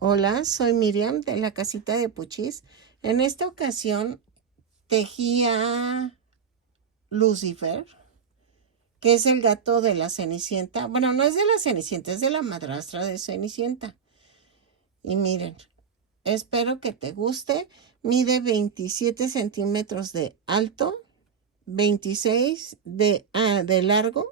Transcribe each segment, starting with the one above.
Hola, soy Miriam de la casita de Puchis. En esta ocasión tejí a Lucifer, que es el gato de la Cenicienta. Bueno, no es de la Cenicienta, es de la madrastra de Cenicienta. Y miren, espero que te guste. Mide 27 centímetros de alto, 26 de largo.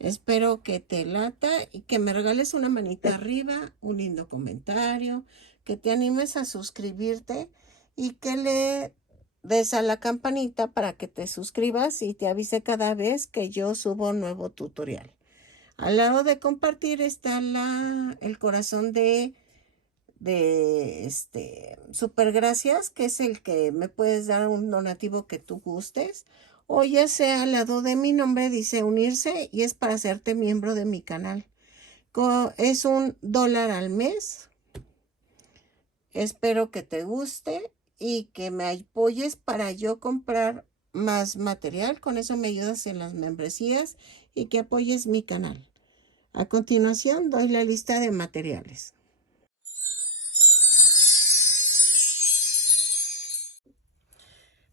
Espero que te lata y que me regales una manita arriba, un lindo comentario, que te animes a suscribirte y que le des a la campanita para que te suscribas y te avise cada vez que yo subo un nuevo tutorial. Al lado de compartir está el corazón de Super Gracias, que es el que me puedes dar un donativo que tú gustes, o ya sea al lado de mi nombre dice unirse y es para hacerte miembro de mi canal. Es $1 al mes. Espero que te guste y que me apoyes para yo comprar más material. Con eso me ayudas en las membresías y que apoyes mi canal. A continuación doy la lista de materiales.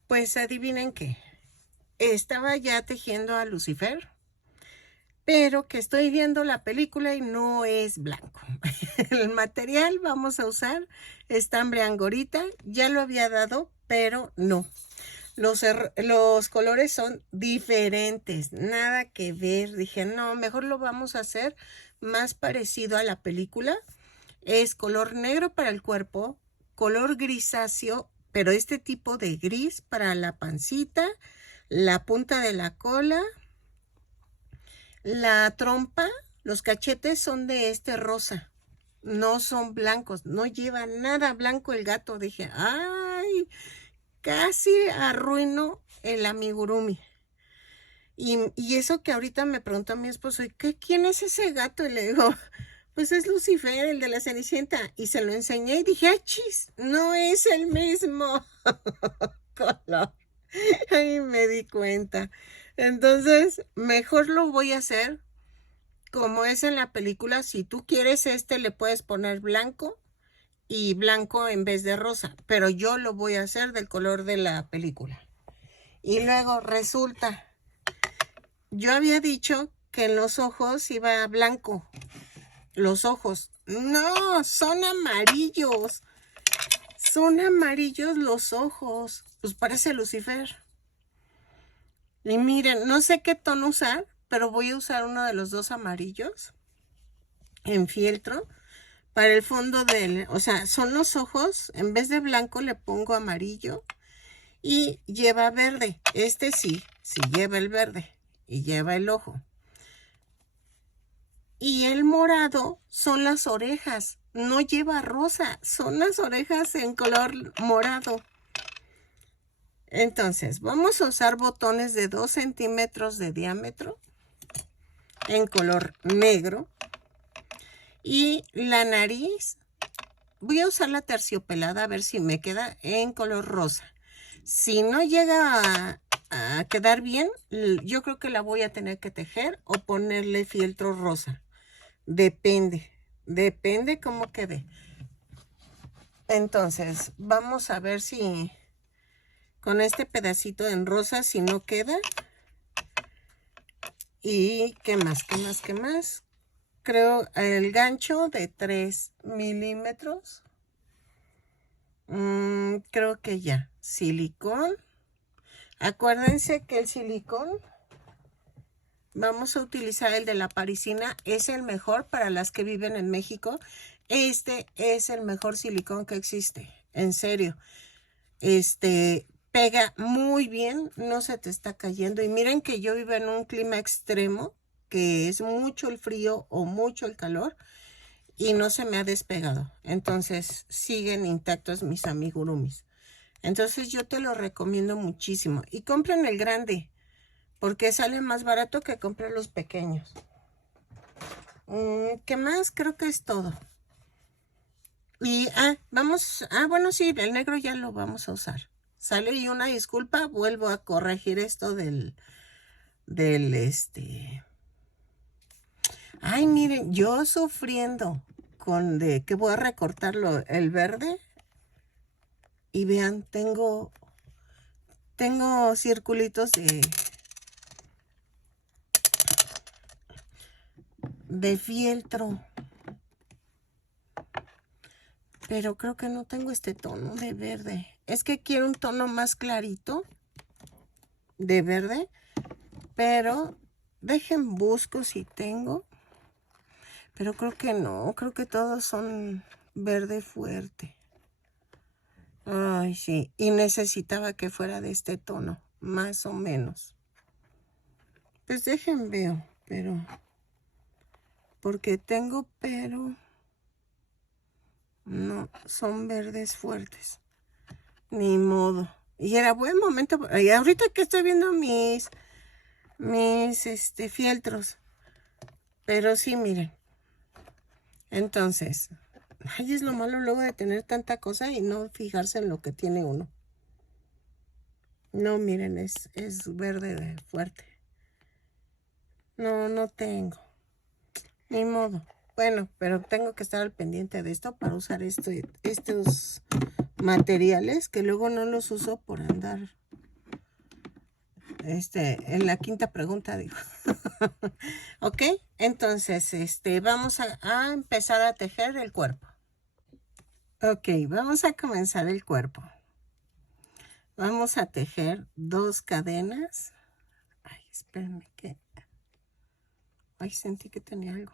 Pues adivinen qué. Estaba ya tejiendo a Lucifer, pero que estoy viendo la película y no es blanco. El material vamos a usar estambre angorita, ya lo había dado, pero no. Los colores son diferentes, nada que ver. Dije, no, mejor lo vamos a hacer más parecido a la película. Es color negro para el cuerpo, color grisáceo, pero este tipo de gris para la pancita, la punta de la cola, la trompa, los cachetes son de este rosa. No son blancos, no lleva nada blanco el gato. Dije, ay, casi arruino el amigurumi. Y eso que ahorita me pregunta mi esposo, ¿quién es ese gato? Y le digo, pues es Lucifer, el de la Cenicienta. Y se lo enseñé y dije, ¡ah, chis! No es el mismo color. Ahí me di cuenta. Entonces, mejor lo voy a hacer como es en la película. Si tú quieres le puedes poner blanco y blanco en vez de rosa. Pero yo lo voy a hacer del color de la película. Y luego resulta, yo había dicho que en los ojos iba blanco. Los ojos. No, son amarillos. Son amarillos los ojos. Pues parece Lucifer. Y miren, no sé qué tono usar, pero voy a usar uno de los dos amarillos en fieltro para el fondo o sea, son los ojos. En vez de blanco le pongo amarillo y lleva verde. Sí lleva el verde y lleva el ojo. Y el morado son las orejas, no lleva rosa, son las orejas en color morado. Entonces, vamos a usar botones de 2 centímetros de diámetro en color negro. Y la nariz, voy a usar la terciopelada a ver si me queda en color rosa. Si no llega a quedar bien, yo creo que la voy a tener que tejer o ponerle fieltro rosa. Depende cómo quede. Entonces, vamos a ver si con este pedacito en rosa, si no queda. ¿Y qué más? Creo el gancho de 3 milímetros. Creo que ya. Silicón. Acuérdense que el silicón, vamos a utilizar el de la parisina. Es el mejor para las que viven en México. Este es el mejor silicón que existe. En serio. Pega muy bien, no se te está cayendo. Y miren que yo vivo en un clima extremo, que es mucho el frío o mucho el calor, y no se me ha despegado. Entonces siguen intactos mis amigurumis. Entonces yo te lo recomiendo muchísimo. Y compren el grande, porque sale más barato que comprar los pequeños. ¿Qué más? Creo que es todo. Y, bueno, sí, el negro ya lo vamos a usar. Sale, y una disculpa, vuelvo a corregir esto Ay, miren, yo sufriendo con de que voy a recortarlo el verde. Y vean, tengo circulitos de fieltro. Pero creo que no tengo este tono de verde. Es que quiero un tono más clarito de verde. Pero dejen busco si tengo. Pero creo que no. Creo que todos son verde fuerte. Ay, sí. Y necesitaba que fuera de este tono. Más o menos. Pues dejen veo. Pero... porque tengo, pero... no, son verdes fuertes. Ni modo. Y era buen momento. Y ahorita que estoy viendo mis fieltros. Pero sí, miren. Entonces, ay, es lo malo luego de tener tanta cosa y no fijarse en lo que tiene uno. No, miren, es verde fuerte. No tengo. Ni modo. Bueno, pero tengo que estar al pendiente de esto para usar estos materiales que luego no los uso por andar en la quinta pregunta, digo. Ok, entonces vamos a empezar a tejer el cuerpo. Ok, vamos a comenzar el cuerpo. Vamos a tejer 2 cadenas. Ay, espérenme que... ay, sentí que tenía algo.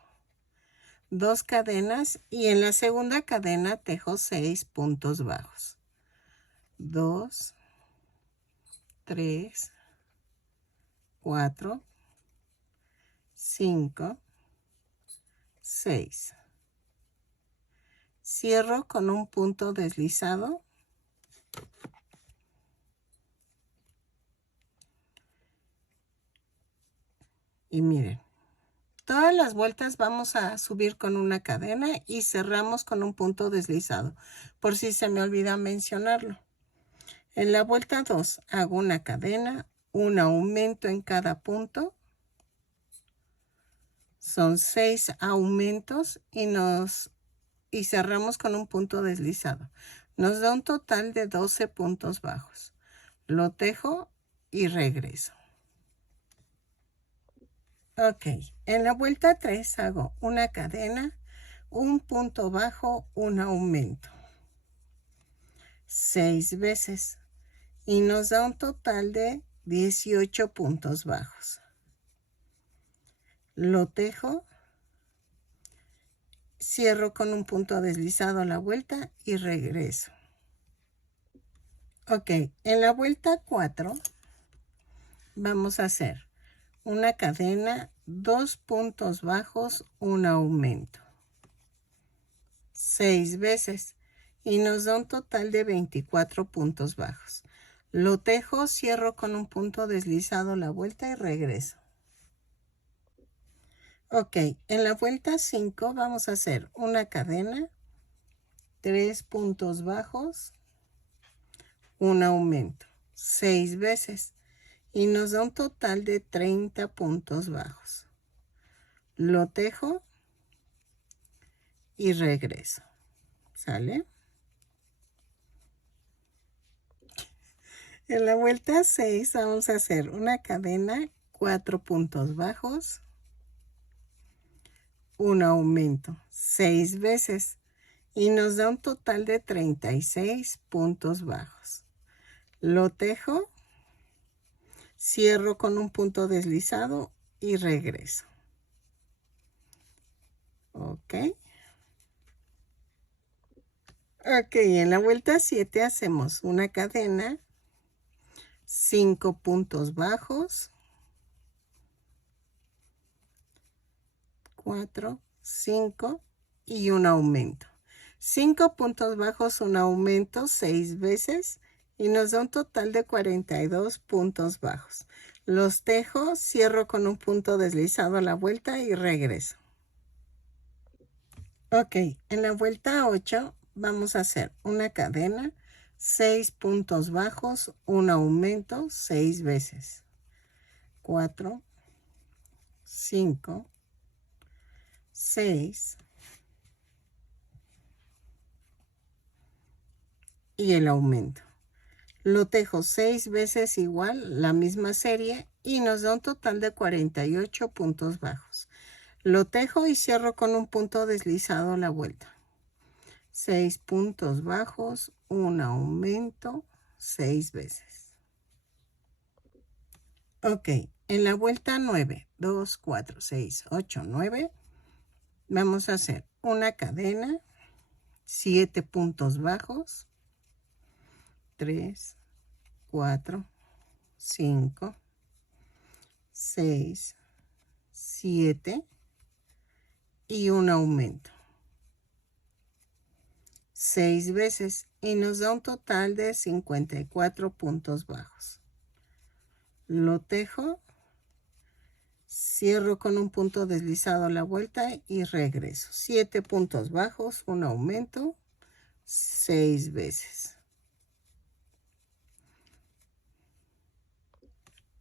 2 cadenas y en la segunda cadena tejo 6 puntos bajos. 2, 3, 4, 5, 6. Cierro con un punto deslizado. Y miren, todas las vueltas vamos a subir con una cadena y cerramos con un punto deslizado, por si se me olvida mencionarlo. En la vuelta 2 hago una cadena, un aumento en cada punto. Son 6 aumentos y cerramos con un punto deslizado. Nos da un total de 12 puntos bajos. Lo tejo y regreso. Ok, en la vuelta 3 hago una cadena, un punto bajo, un aumento. 6 veces y nos da un total de 18 puntos bajos. Lo tejo, cierro con un punto deslizado la vuelta y regreso. Ok, en la vuelta 4 vamos a hacer una cadena, 2 puntos bajos, un aumento. 6 veces y nos da un total de 24 puntos bajos. Lo tejo, cierro con un punto deslizado la vuelta y regreso. Ok, en la vuelta 5 vamos a hacer una cadena, 3 puntos bajos, un aumento, 6 veces y nos da un total de 30 puntos bajos. Lo tejo y regreso. ¿Sale? En la vuelta 6 vamos a hacer una cadena, 4 puntos bajos, un aumento, 6 veces y nos da un total de 36 puntos bajos. Lo tejo, cierro con un punto deslizado y regreso. Ok. Ok, en la vuelta 7 hacemos una cadena, 5 puntos bajos, 4, 5 y un aumento. 5 puntos bajos, un aumento 6 veces y nos da un total de 42 puntos bajos. Los tejo, cierro con un punto deslizado a la vuelta y regreso. Ok, en la vuelta 8 vamos a hacer una cadena, 6 puntos bajos, un aumento 6 veces. 4, 5, 6, y el aumento. Lo tejo 6 veces igual, la misma serie, y nos da un total de 48 puntos bajos. Lo tejo y cierro con un punto deslizado a la vuelta. 6 puntos bajos, un aumento, 6 veces. Ok, en la vuelta 9, 2, 4, 6, 8, 9, vamos a hacer una cadena, 7 puntos bajos, 3, 4, 5, 6, 7 y un aumento. 6 veces y nos da un total de 54 puntos bajos. Lo tejo, cierro con un punto deslizado a la vuelta y regreso. 7 puntos bajos, un aumento, 6 veces.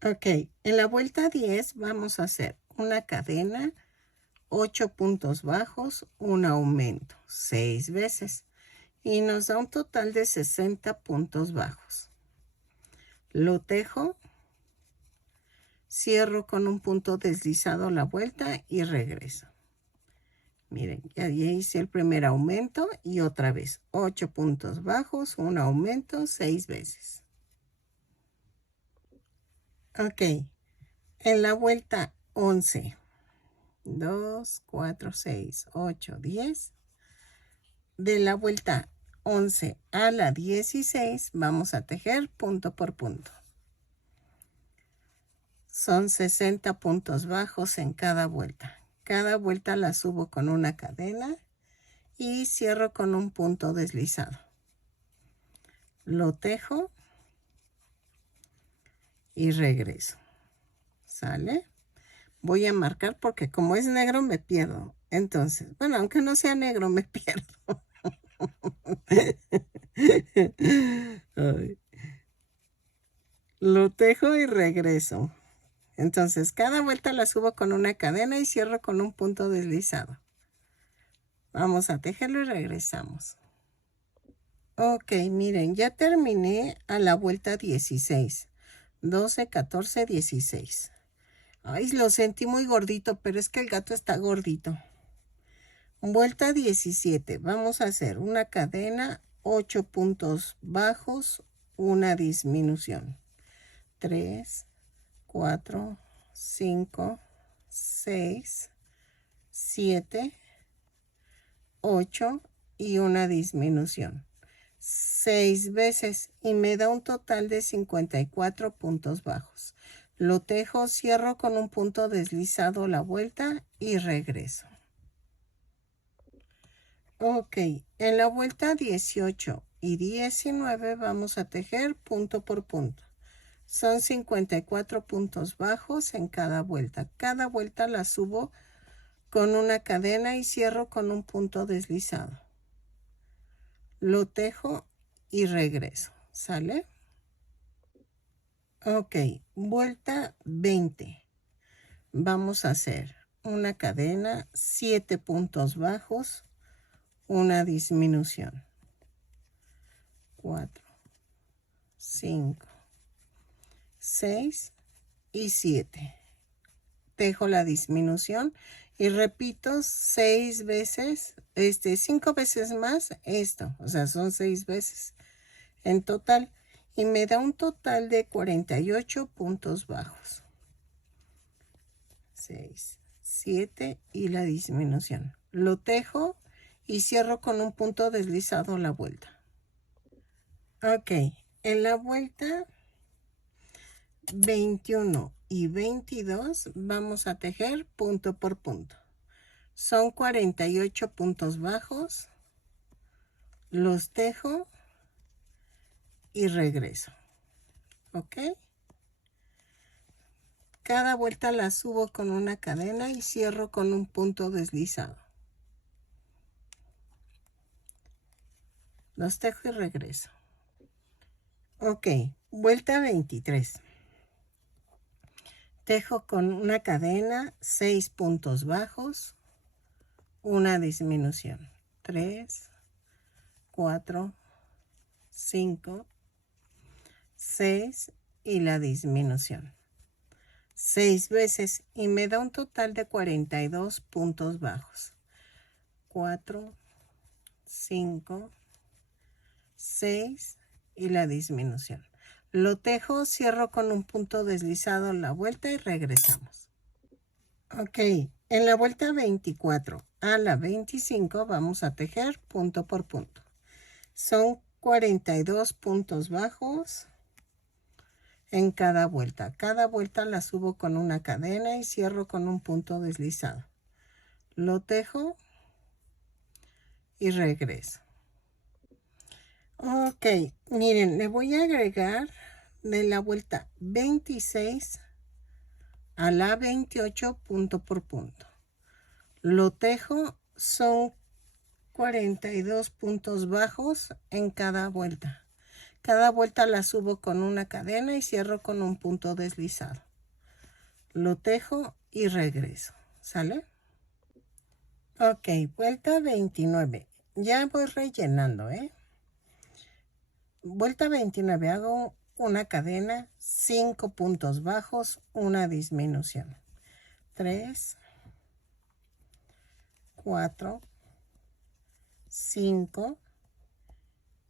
Ok, en la vuelta 10 vamos a hacer una cadena, 8 puntos bajos, un aumento, 6 veces. Y nos da un total de 60 puntos bajos. Lo tejo, cierro con un punto deslizado a la vuelta y regreso. Miren, ya hice el primer aumento y otra vez 8 puntos bajos, un aumento 6 veces. Ok, en la vuelta 11, 2, 4, 6, 8, 10. De la vuelta 11 a la 16 vamos a tejer punto por punto. Son 60 puntos bajos en cada vuelta. Cada vuelta la subo con una cadena y cierro con un punto deslizado. Lo tejo y regreso. ¿Sale? Voy a marcar porque como es negro me pierdo. Entonces, bueno, aunque no sea negro me pierdo. Ay. Lo tejo y regreso. Entonces, cada vuelta la subo con una cadena y cierro con un punto deslizado. Vamos a tejerlo y regresamos. Ok, miren, ya terminé a la vuelta 16. 12, 14, 16. Ay, lo sentí muy gordito, pero es que el gato está gordito. Vuelta 17. Vamos a hacer una cadena, 8 puntos bajos, una disminución. 3, 4, 5, 6, 7, 8 y una disminución. 6 veces y me da un total de 54 puntos bajos. Lo tejo, cierro con un punto deslizado la vuelta y regreso. Ok, en la vuelta 18 y 19 vamos a tejer punto por punto. Son 54 puntos bajos en cada vuelta. Cada vuelta la subo con una cadena y cierro con un punto deslizado. Lo tejo y regreso. ¿Sale? Ok, vuelta 20. Vamos a hacer una cadena, 7 puntos bajos, una disminución. 4, 5, 6 y 7. Tejo la disminución y repito 6 veces, 5 veces más esto, o sea, son 6 veces en total y me da un total de 48 puntos bajos. 6, 7 y la disminución. Lo tejo y cierro con un punto deslizado a la vuelta. Ok, en la vuelta 21 y 22 vamos a tejer punto por punto. Son 48 puntos bajos. Los tejo y regreso. ¿Ok? Cada vuelta la subo con una cadena y cierro con un punto deslizado. Los tejo y regreso. Ok, vuelta 23. Tejo con una cadena, 6 puntos bajos, una disminución. 3, 4, 5, 6 y la disminución. 6 veces y me da un total de 42 puntos bajos. 4, 5, 6 y la disminución. Lo tejo, cierro con un punto deslizado la vuelta y regresamos. Ok, en la vuelta 24 a la 25 vamos a tejer punto por punto. Son 42 puntos bajos en cada vuelta. Cada vuelta la subo con una cadena y cierro con un punto deslizado. Lo tejo y regreso. Ok, miren, le voy a agregar de la vuelta 26 a la 28 punto por punto. Lo tejo, son 42 puntos bajos en cada vuelta. Cada vuelta la subo con una cadena y cierro con un punto deslizado. Lo tejo y regreso. ¿Sale? Ok, vuelta 29. Ya voy rellenando, ¿eh? Vuelta 29. Hago una cadena, 5 puntos bajos, una disminución. 3, 4, 5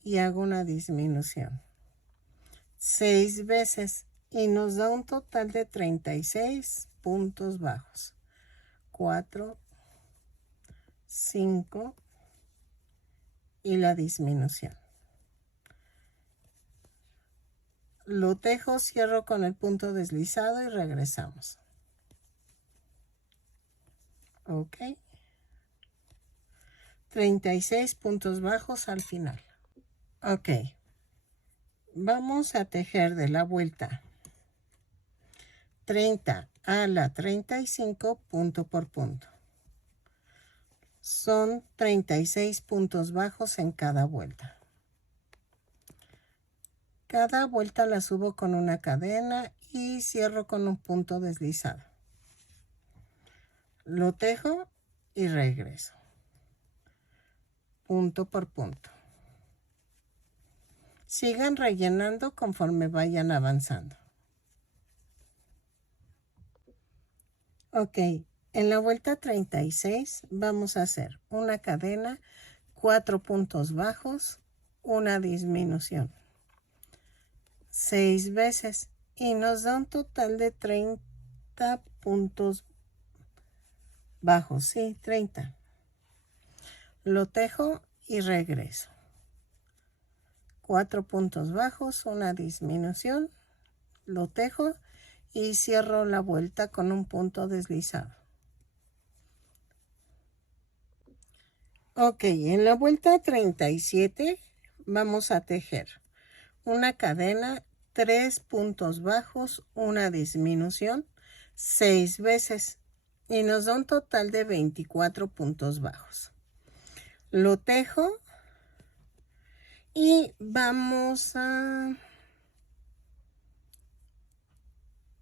y hago una disminución. 6 veces y nos da un total de 36 puntos bajos. 4, 5 y la disminución. Lo tejo, cierro con el punto deslizado y regresamos. Ok. 36 puntos bajos al final. Ok. Vamos a tejer de la vuelta 30 a la 35 punto por punto. Son 36 puntos bajos en cada vuelta. Cada vuelta la subo con una cadena y cierro con un punto deslizado. Lo tejo y regreso. Punto por punto. Sigan rellenando conforme vayan avanzando. Ok, en la vuelta 36 vamos a hacer una cadena, 4 puntos bajos, una disminución. 6 veces y nos da un total de 30 puntos bajos. Sí, 30. Lo tejo y regreso. 4 puntos bajos, una disminución. Lo tejo y cierro la vuelta con un punto deslizado. Ok, en la vuelta 37 vamos a tejer una cadena, 3 puntos bajos, una disminución, 6 veces y nos da un total de 24 puntos bajos. Lo tejo y vamos a...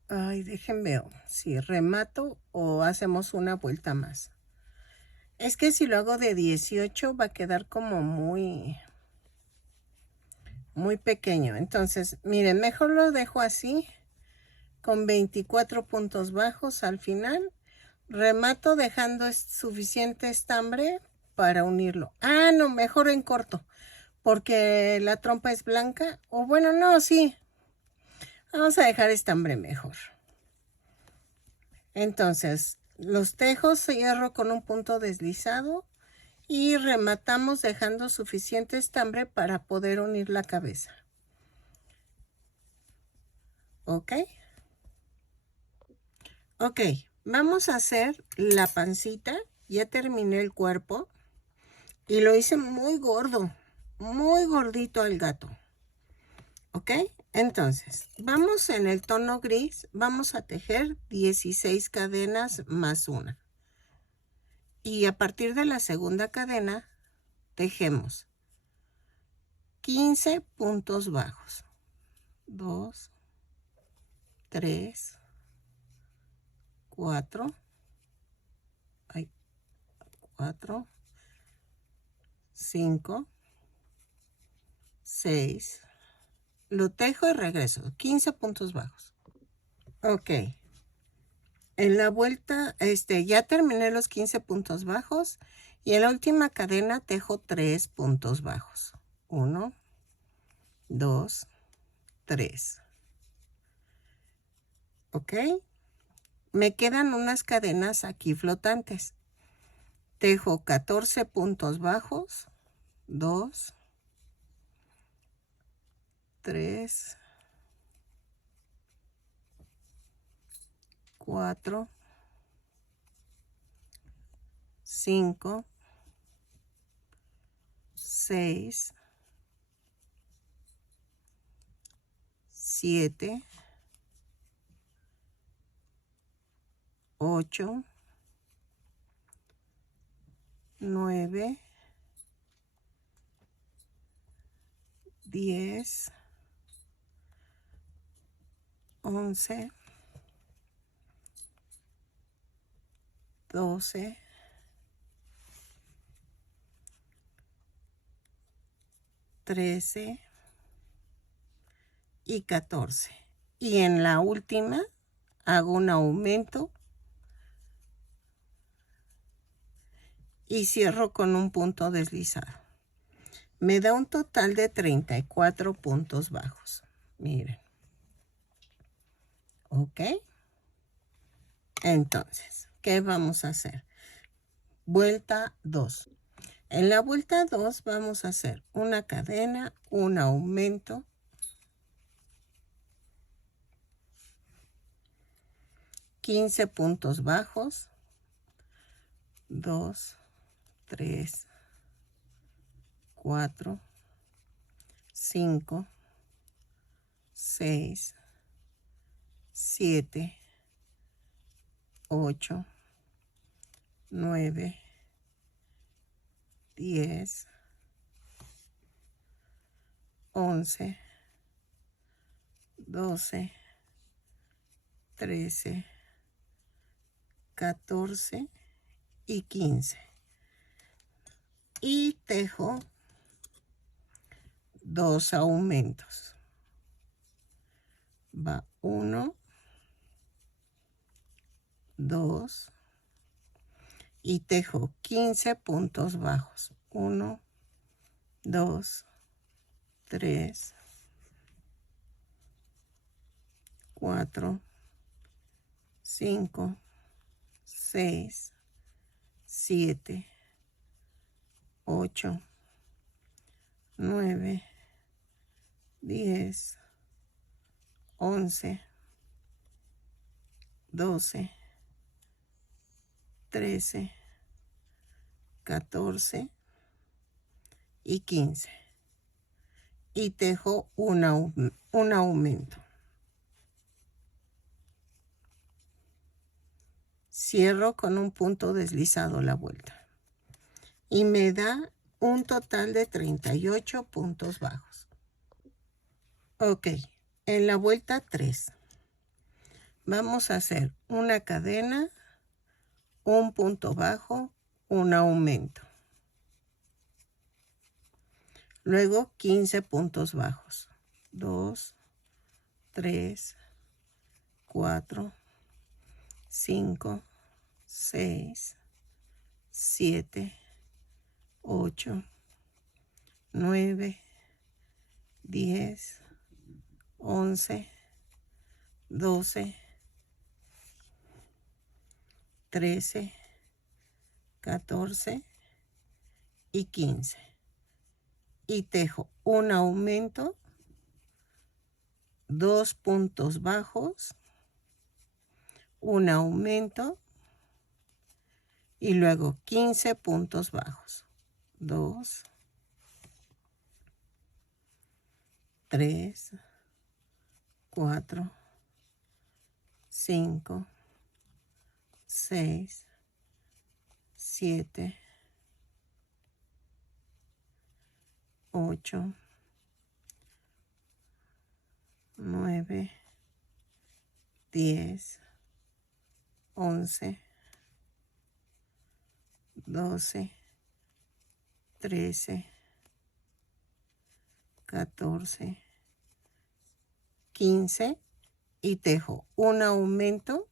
Ay, déjenme ver si remato o hacemos una vuelta más. Es que si lo hago de 18 va a quedar como muy pequeño. Entonces, miren, mejor lo dejo así, con 24 puntos bajos al final. Remato dejando suficiente estambre para unirlo. Ah, no, mejor en corto, porque la trompa es blanca. O bueno, no, sí. Vamos a dejar estambre mejor. Entonces, los tejos cierro con un punto deslizado y rematamos dejando suficiente estambre para poder unir la cabeza. ¿Ok? Ok, vamos a hacer la pancita. Ya terminé el cuerpo y lo hice muy gordo, muy gordito al gato. ¿Ok? Entonces, vamos en el tono gris, vamos a tejer 16 cadenas más una. Y a partir de la segunda cadena, tejemos 15 puntos bajos. 2, 3, 4, 4, 5, 6, lo tejo y regreso, 15 puntos bajos. Ok, en la vuelta, ya terminé los 15 puntos bajos y en la última cadena tejo 3 puntos bajos. 1, 2, 3. Ok, me quedan unas cadenas aquí flotantes. Tejo 14 puntos bajos, 2, 3, 4, 5, 6, 7, 8, 9, 10, 11, 12, 13 y 14. Y en la última hago un aumento y cierro con un punto deslizado. Me da un total de 34 puntos bajos. Miren. ¿Ok? Entonces, ¿qué vamos a hacer? Vuelta 2. En la vuelta 2 vamos a hacer una cadena, un aumento, 15 puntos bajos, 2, 3, 4, 5, 6, 7, 8, 9, 10, 11, 12, 13, 14 y 15. Y tejo 2 aumentos. Va 1, 2 y tejo 15 puntos bajos. 1, 2, 3, 4, 5, 6, 7, 8, 9, 10, 11, 12, 13, 14 y 15. Y tejo un aumento. Cierro con un punto deslizado la vuelta. Y me da un total de 38 puntos bajos. Ok, en la vuelta 3 vamos a hacer una cadena, un punto bajo, un aumento. Luego 15 puntos bajos. 2, 3, 4, 5, 6, 7, 8, 9, 10, 11, 12, 13, 14 y 15. Y tejo un aumento, 2 puntos bajos, un aumento y luego 15 puntos bajos. 2, 3, 4, 5, 6, 7, 8, 9, 10, 11, 12, 13, 14, 15 y tejo un aumento,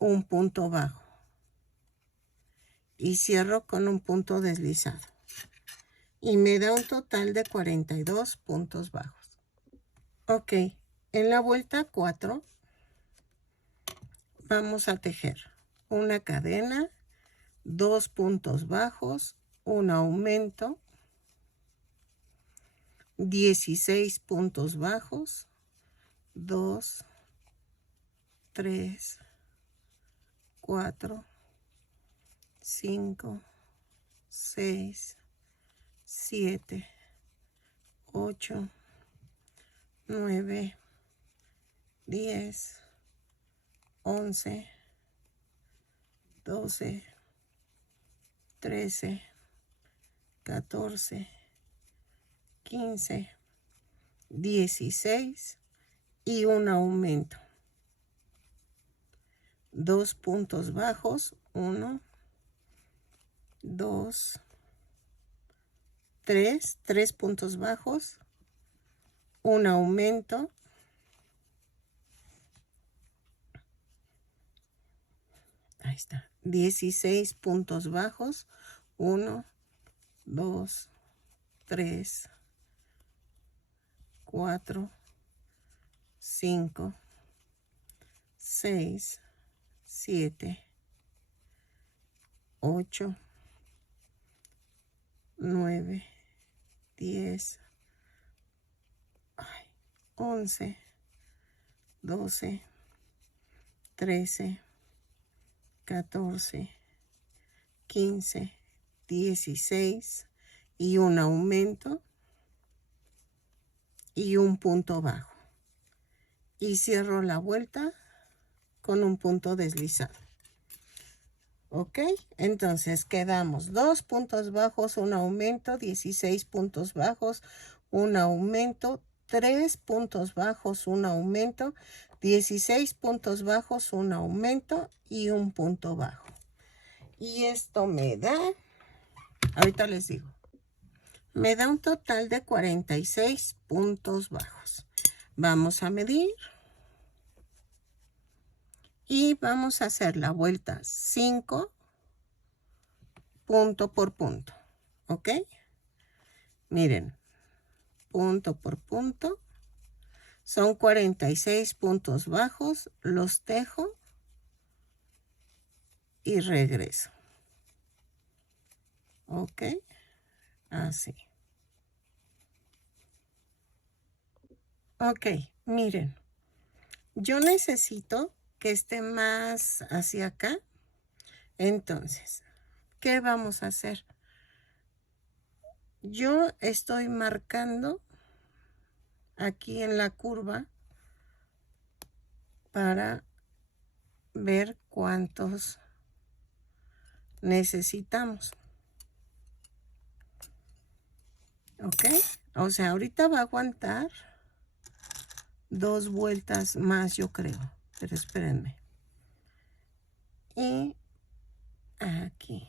un punto bajo y cierro con un punto deslizado y me da un total de 42 puntos bajos. Ok, en la vuelta 4 vamos a tejer una cadena, 2 puntos bajos, un aumento, 16 puntos bajos, 2, 3, 4, 5, 6, 7, 8, 9, 10, 11, 12, 13, 14, 15, 16 y un aumento. 2 puntos bajos, 1, 2, 3 puntos bajos, un aumento, ahí está, 16 puntos bajos, 1, 2, 3, 4, 5, 6, 7, 8, 9, 10, 11, 12, 13, 14, 15, 16 y un aumento y un punto bajo. Y cierro la vuelta con un punto deslizado. Ok, entonces quedamos 2 puntos bajos, un aumento, 16 puntos bajos, un aumento, 3 puntos bajos, un aumento, 16 puntos bajos, un aumento y un punto bajo. Y esto me da, ahorita les digo, me da un total de 46 puntos bajos. Vamos a medir. Y vamos a hacer la vuelta 5 punto por punto. ¿Ok? Miren, punto por punto. Son 46 puntos bajos. Los tejo y regreso. ¿Ok? Así. Ok, miren. Yo necesito que esté más hacia acá. Entonces, ¿qué vamos a hacer? Yo estoy marcando aquí en la curva para ver cuántos necesitamos. ¿Ok? O sea, ahorita va a aguantar 2 vueltas más, yo creo. Pero espérenme. Y aquí.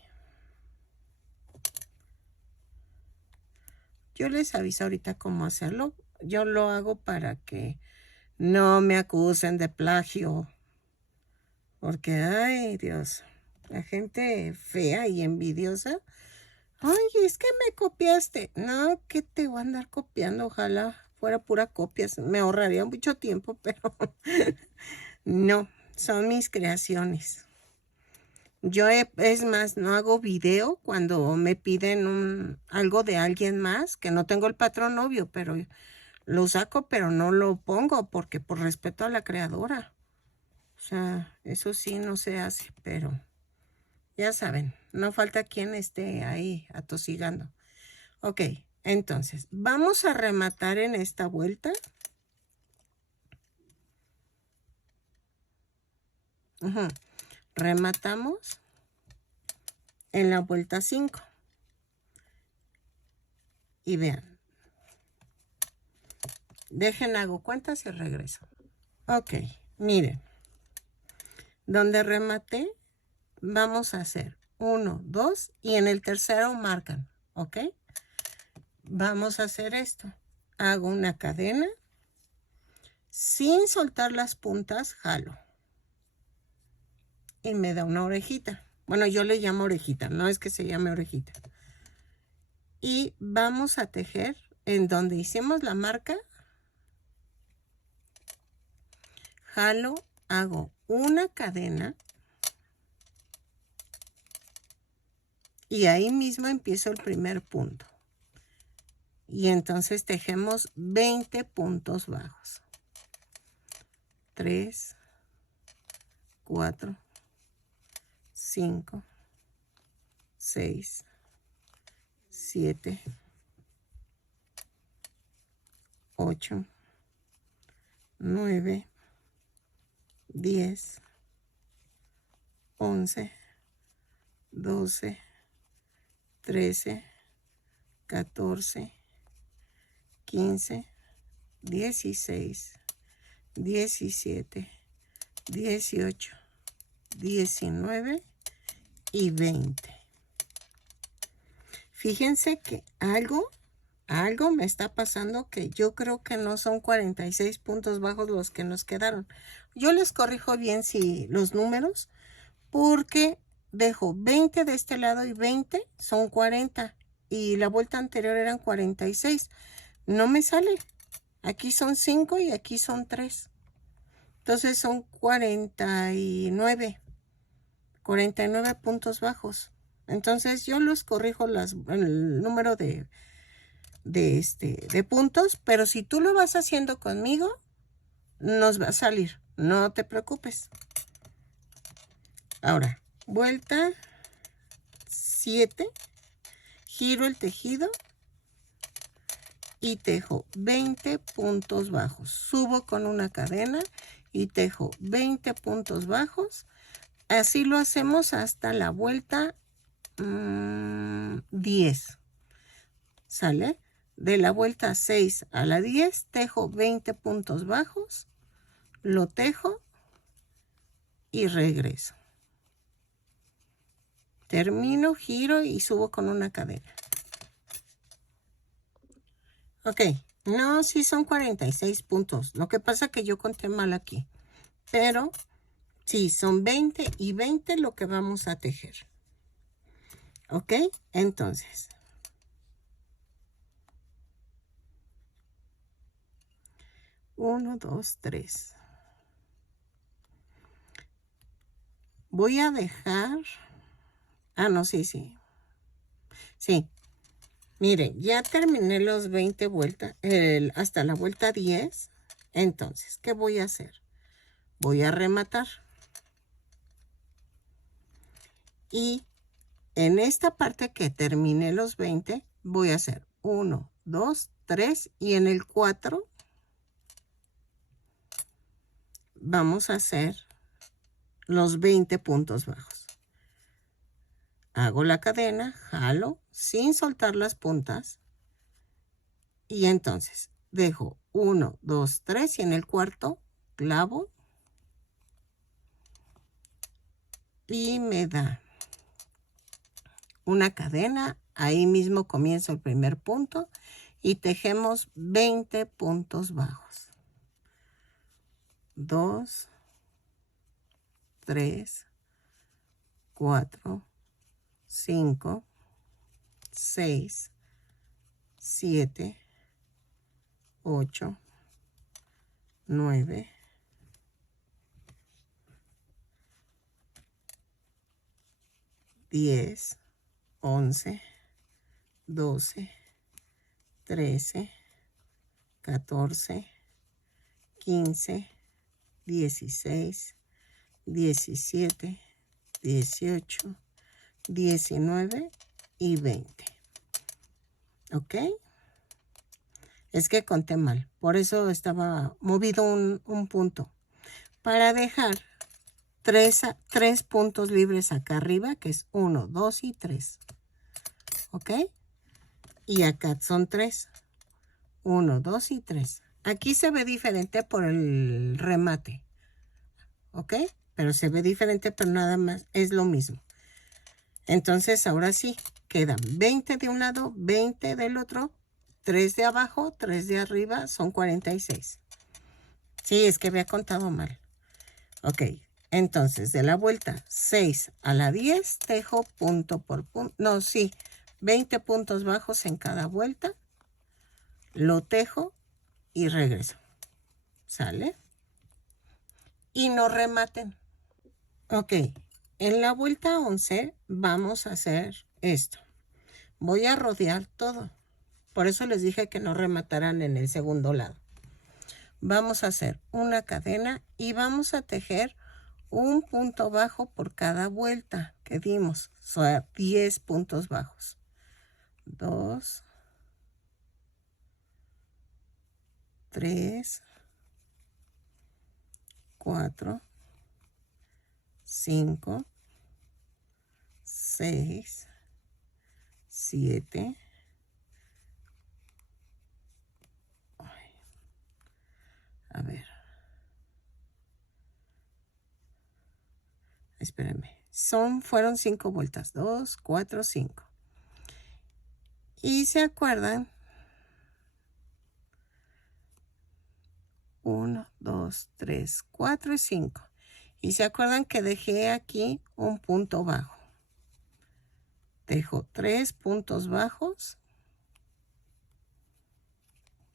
Yo les aviso ahorita cómo hacerlo. Yo lo hago para que no me acusen de plagio. Porque, ay, Dios, la gente fea y envidiosa. Ay, es que me copiaste. No, que te voy a andar copiando. Ojalá fuera pura copia. Me ahorraría mucho tiempo, pero no, son mis creaciones. Yo, es más, no hago video cuando me piden algo de alguien más, que no tengo el patrón obvio, pero lo saco, pero no lo pongo porque por respeto a la creadora. O sea, eso sí no se hace, pero ya saben, no falta quien esté ahí atosigando. Ok, entonces, vamos a rematar en esta vuelta. Rematamos en la vuelta 5. Y vean. Dejen, hago cuentas y regreso. Ok, miren. Donde rematé, vamos a hacer 1, 2 y en el tercero marcan. ¿Ok? vamos a hacer esto. Hago una cadena. Sin soltar las puntas, jalo. Y me da una orejita. Bueno, yo le llamo orejita, no es que se llame orejita. Y vamos a tejer en donde hicimos la marca. Jalo, hago una cadena. Y ahí mismo empiezo el primer punto. Y entonces tejemos 20 puntos bajos. 3, 4, 5, 6, 7, 8, 9, 10, 11, 12, 13, 14, 15, 16, 17, 18, 19 y 20. Fíjense que algo me está pasando que yo creo que no son 46 puntos bajos los que nos quedaron. Yo les corrijo bien si los números, porque dejo 20 de este lado y 20 son 40. Y la vuelta anterior eran 46. No me sale. Aquí son 5 y aquí son 3. Entonces son 49 puntos bajos. Entonces yo los corrijo el número de puntos, pero si tú lo vas haciendo conmigo, nos va a salir. No te preocupes. Ahora, vuelta 7, giro el tejido y tejo 20 puntos bajos. Subo con una cadena y tejo 20 puntos bajos. Así lo hacemos hasta la vuelta 10. ¿Sale? De la vuelta 6 a la 10 tejo 20 puntos bajos. Lo tejo y regreso. Termino, giro y subo con una cadena. Ok, no, sí son 46 puntos. Lo que pasa es que yo conté mal aquí. Pero sí, son 20 y 20 lo que vamos a tejer. Ok, entonces. Uno, dos, tres. Voy a dejar... Ah, no, sí. Sí. Miren, ya terminé los 20 vueltas, hasta la vuelta 10. Entonces, ¿qué voy a hacer? Voy a rematar. Y en esta parte que terminé los 20, voy a hacer 1, 2, 3 y en el 4 vamos a hacer los 20 puntos bajos. Hago la cadena, jalo sin soltar las puntas y entonces dejo 1, 2, 3 y en el cuarto clavo y me da una cadena. Ahí mismo comienzo el primer punto y tejemos 20 puntos bajos. 2, 3, 4, 5, 6, 7, 8, 9, 10, 11, 12, 13, 14, 15, 16, 17, 18, 19 y 20. ¿Ok? Es que conté mal. Por eso estaba movido un punto. Para dejar 3 puntos libres acá arriba, que es 1, 2 y 3. ¿Ok? Y acá son 3. 1, 2 y 3. Aquí se ve diferente por el remate. ¿Ok? Pero se ve diferente, pero nada más es lo mismo. Entonces, ahora sí, quedan 20 de un lado, 20 del otro. 3 de abajo, 3 de arriba, son 46. Sí, es que había contado mal. Ok, entonces de la vuelta 6 a la 10, tejo punto por punto. No, sí, 20 puntos bajos en cada vuelta. Lo tejo y regreso. ¿Sale? Y no rematen. Ok, en la vuelta 11 vamos a hacer esto. Voy a rodear todo. Por eso les dije que no remataran en el segundo lado. Vamos a hacer una cadena y vamos a tejer un punto bajo por cada vuelta que dimos. O sea, 10 puntos bajos. 2, 3, 4, 5, 6, 7. A ver. Espérenme. Fueron 5 vueltas. 2, 4, 5. Y se acuerdan. 1, 2, 3, 4 y 5. Y se acuerdan que dejé aquí un punto bajo. Dejo 3 puntos bajos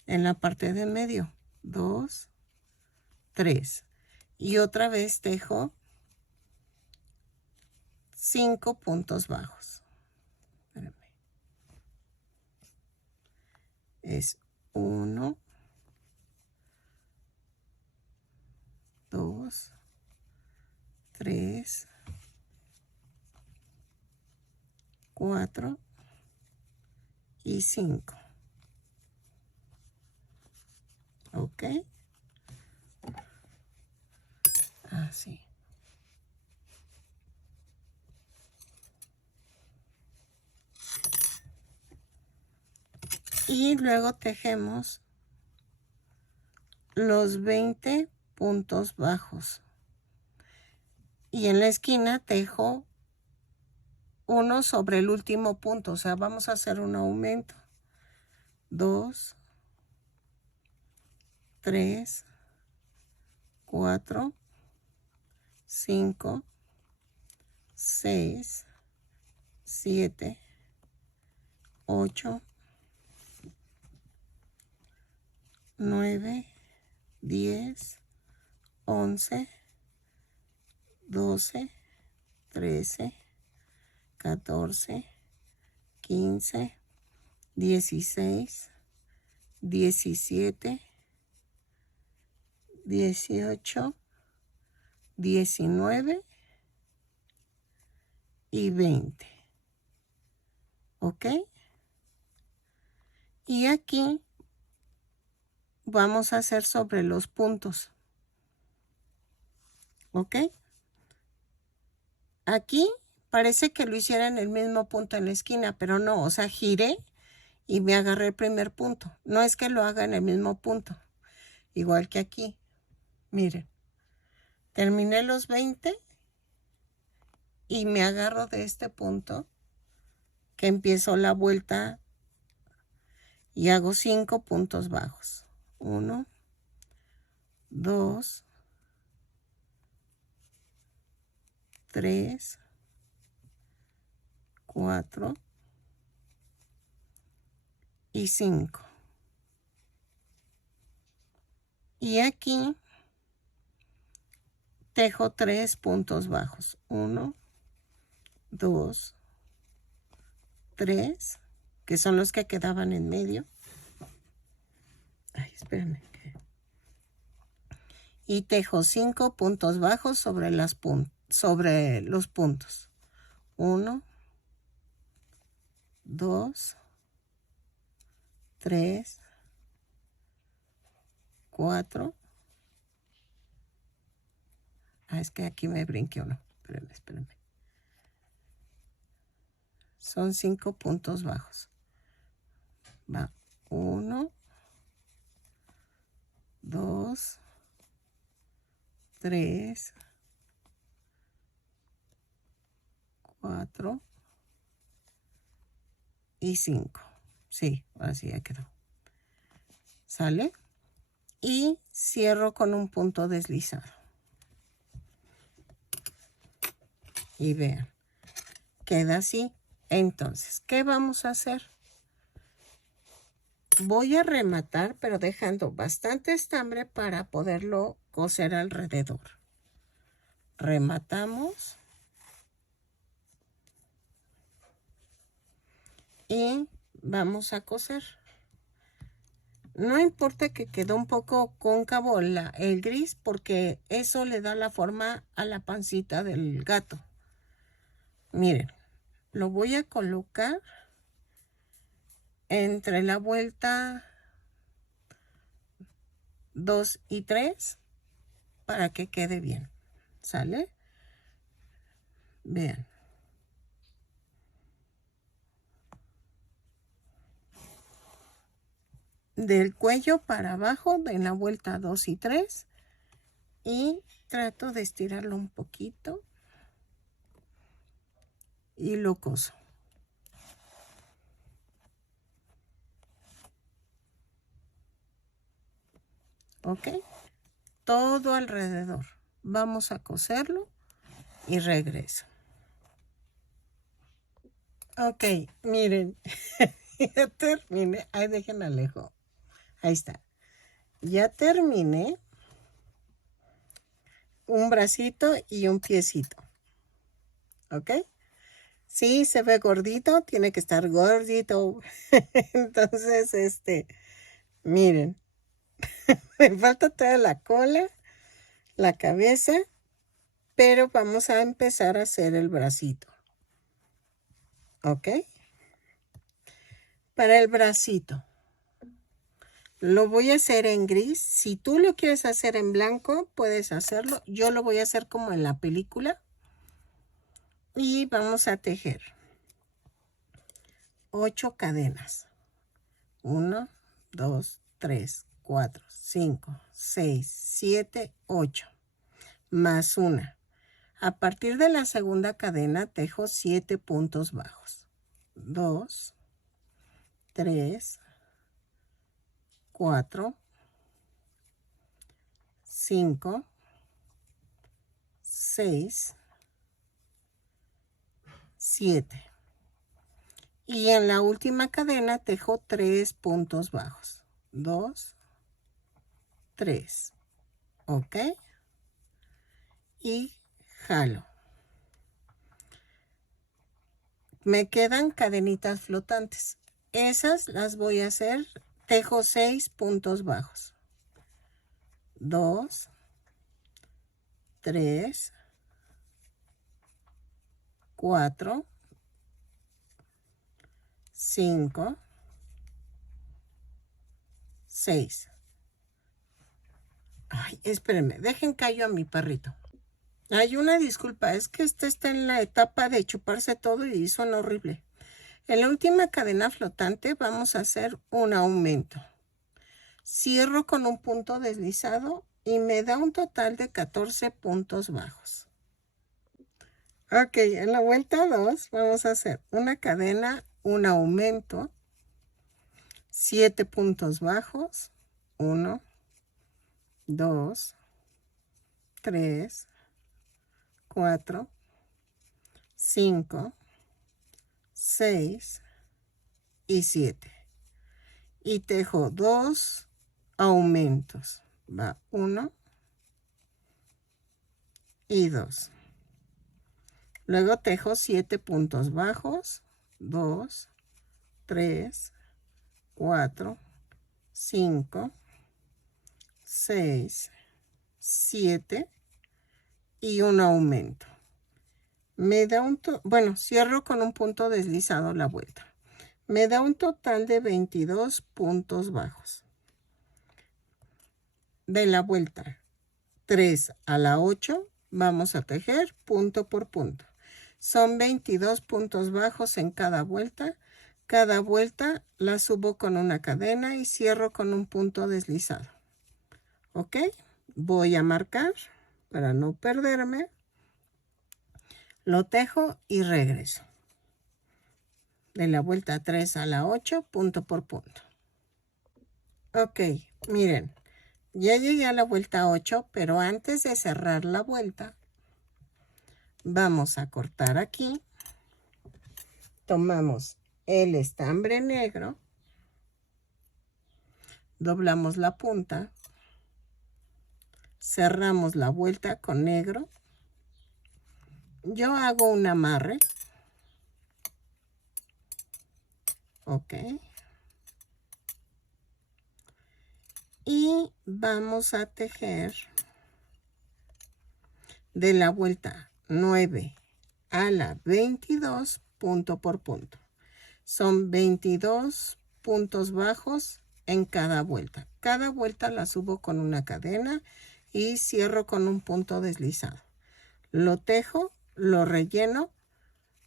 en la parte de medio. 2, 3. Y otra vez dejo 5 puntos bajos. Espérame. Es 1, 2, 3, 4 y 5. ¿Ok? Así. Y luego tejemos los 20 puntos bajos. Y en la esquina tejo uno sobre el último punto. O sea, vamos a hacer un aumento. 2, 3, 4, 5, 6, 7, 8, 9, 10, 11, 12, 13, 14, 15, 16, 17, 18, 19 y 20. ¿Ok? Y aquí vamos a hacer sobre los puntos. ¿Ok? Aquí parece que lo hiciera en el mismo punto en la esquina, pero no, o sea, giré y me agarré el primer punto. No es que lo haga en el mismo punto, igual que aquí. Miren, terminé los 20 y me agarro de este punto que empiezo la vuelta y hago 5 puntos bajos. 1, 2, 3, 4 y 5. Y aquí tejo 3 puntos bajos. 1, 2, 3, que son los que quedaban en medio. Ay, espérenme. Y tejo 5 puntos bajos sobre los puntos. 1, 2, 3, 4. Es que aquí me brinqué uno. Espérenme. Son 5 puntos bajos. Va 1, 2, 3, 4 y 5. Sí, así ya quedó. ¿sale? Y cierro con un punto deslizado. Y vean, queda así. Entonces, ¿qué vamos a hacer? Voy a rematar, pero dejando bastante estambre para poderlo coser alrededor. Rematamos. Y vamos a coser. No importa que quedó un poco cóncavo el gris, porque eso le da la forma a la pancita del gato. Miren, lo voy a colocar entre la vuelta 2 y 3 para que quede bien. ¿Sale? Vean. Del cuello para abajo, de la vuelta 2 y 3. Y trato de estirarlo un poquito. Y lo coso. ¿Ok? Todo alrededor. Vamos a coserlo y regreso. Ok, miren. Ya terminé. Ahí dejen alejo. Ahí está. Ya terminé. Un bracito y un piecito. ¿Ok? Sí, se ve gordito. Tiene que estar gordito. Entonces, miren. Me falta toda la cola, la cabeza. Pero vamos a empezar a hacer el bracito. ¿Ok? Para el bracito. Lo voy a hacer en gris. Si tú lo quieres hacer en blanco, puedes hacerlo. Yo lo voy a hacer como en la película. Y vamos a tejer 8 cadenas. 1, 2, 3, 4, 5, 6, 7, 8. Más una. A partir de la segunda cadena tejo 7 puntos bajos. 2, 3, 4, 5, 6, 7. Y en la última cadena tejo 3 puntos bajos. 2, 3. ¿Ok? Y jalo. Me quedan cadenitas flotantes. Esas las voy a hacer. Tejo 6 puntos bajos. 2, 3, 4, 5, 6. Ay, espérenme, dejen callo a mi perrito. Hay una disculpa, es que este está en la etapa de chuparse todo y suena horrible. En la última cadena flotante vamos a hacer un aumento. Cierro con un punto deslizado y me da un total de 14 puntos bajos. Ok, en la vuelta 2 vamos a hacer una cadena, un aumento, 7 puntos bajos, 1, 2, 3, 4, 5, 6 y 7. Y tejo 2 aumentos. Va 1 y 2. Luego tejo 7 puntos bajos. 2, 3, 4, 5, 6, 7 y un aumento. Me da bueno, cierro con un punto deslizado la vuelta. Me da un total de 22 puntos bajos. De la vuelta 3 a la 8 vamos a tejer punto por punto. Son 22 puntos bajos en cada vuelta. Cada vuelta la subo con una cadena y cierro con un punto deslizado. ¿Ok? Voy a marcar para no perderme. Lo tejo y regreso. De la vuelta 3 a la 8, punto por punto. Ok, miren, ya llegué a la vuelta 8, pero antes de cerrar la vuelta, vamos a cortar aquí. Tomamos el estambre negro, doblamos la punta, cerramos la vuelta con negro. Yo hago un amarre. Ok. Y vamos a tejer de la vuelta 9 a la 22 punto por punto. Son 22 puntos bajos en cada vuelta. Cada vuelta la subo con una cadena y cierro con un punto deslizado. Lo tejo, lo relleno,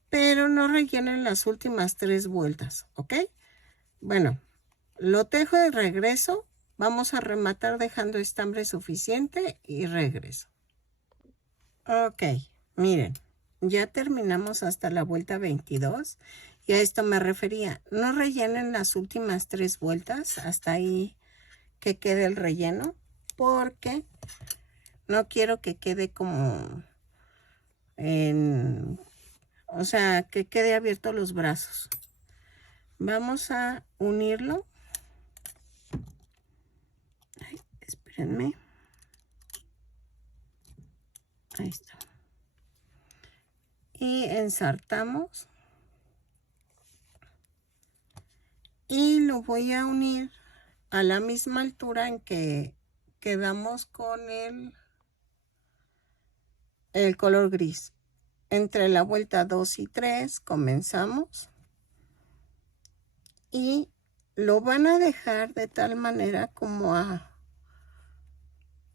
pero no rellenen las últimas 3 vueltas, ¿ok? Bueno, lo tejo de regreso. Vamos a rematar dejando estambre suficiente y regreso. Ok, miren, ya terminamos hasta la vuelta 22 y a esto me refería. No rellenen las últimas 3 vueltas, hasta ahí que quede el relleno, porque no quiero que quede como o sea, que quede abierto los brazos. Vamos a unirlo. Ay, espérenme. Ahí está. Y ensartamos. Y lo voy a unir a la misma altura en que quedamos con el color gris. Entre la vuelta 2 y 3 comenzamos. Y lo van a dejar de tal manera como a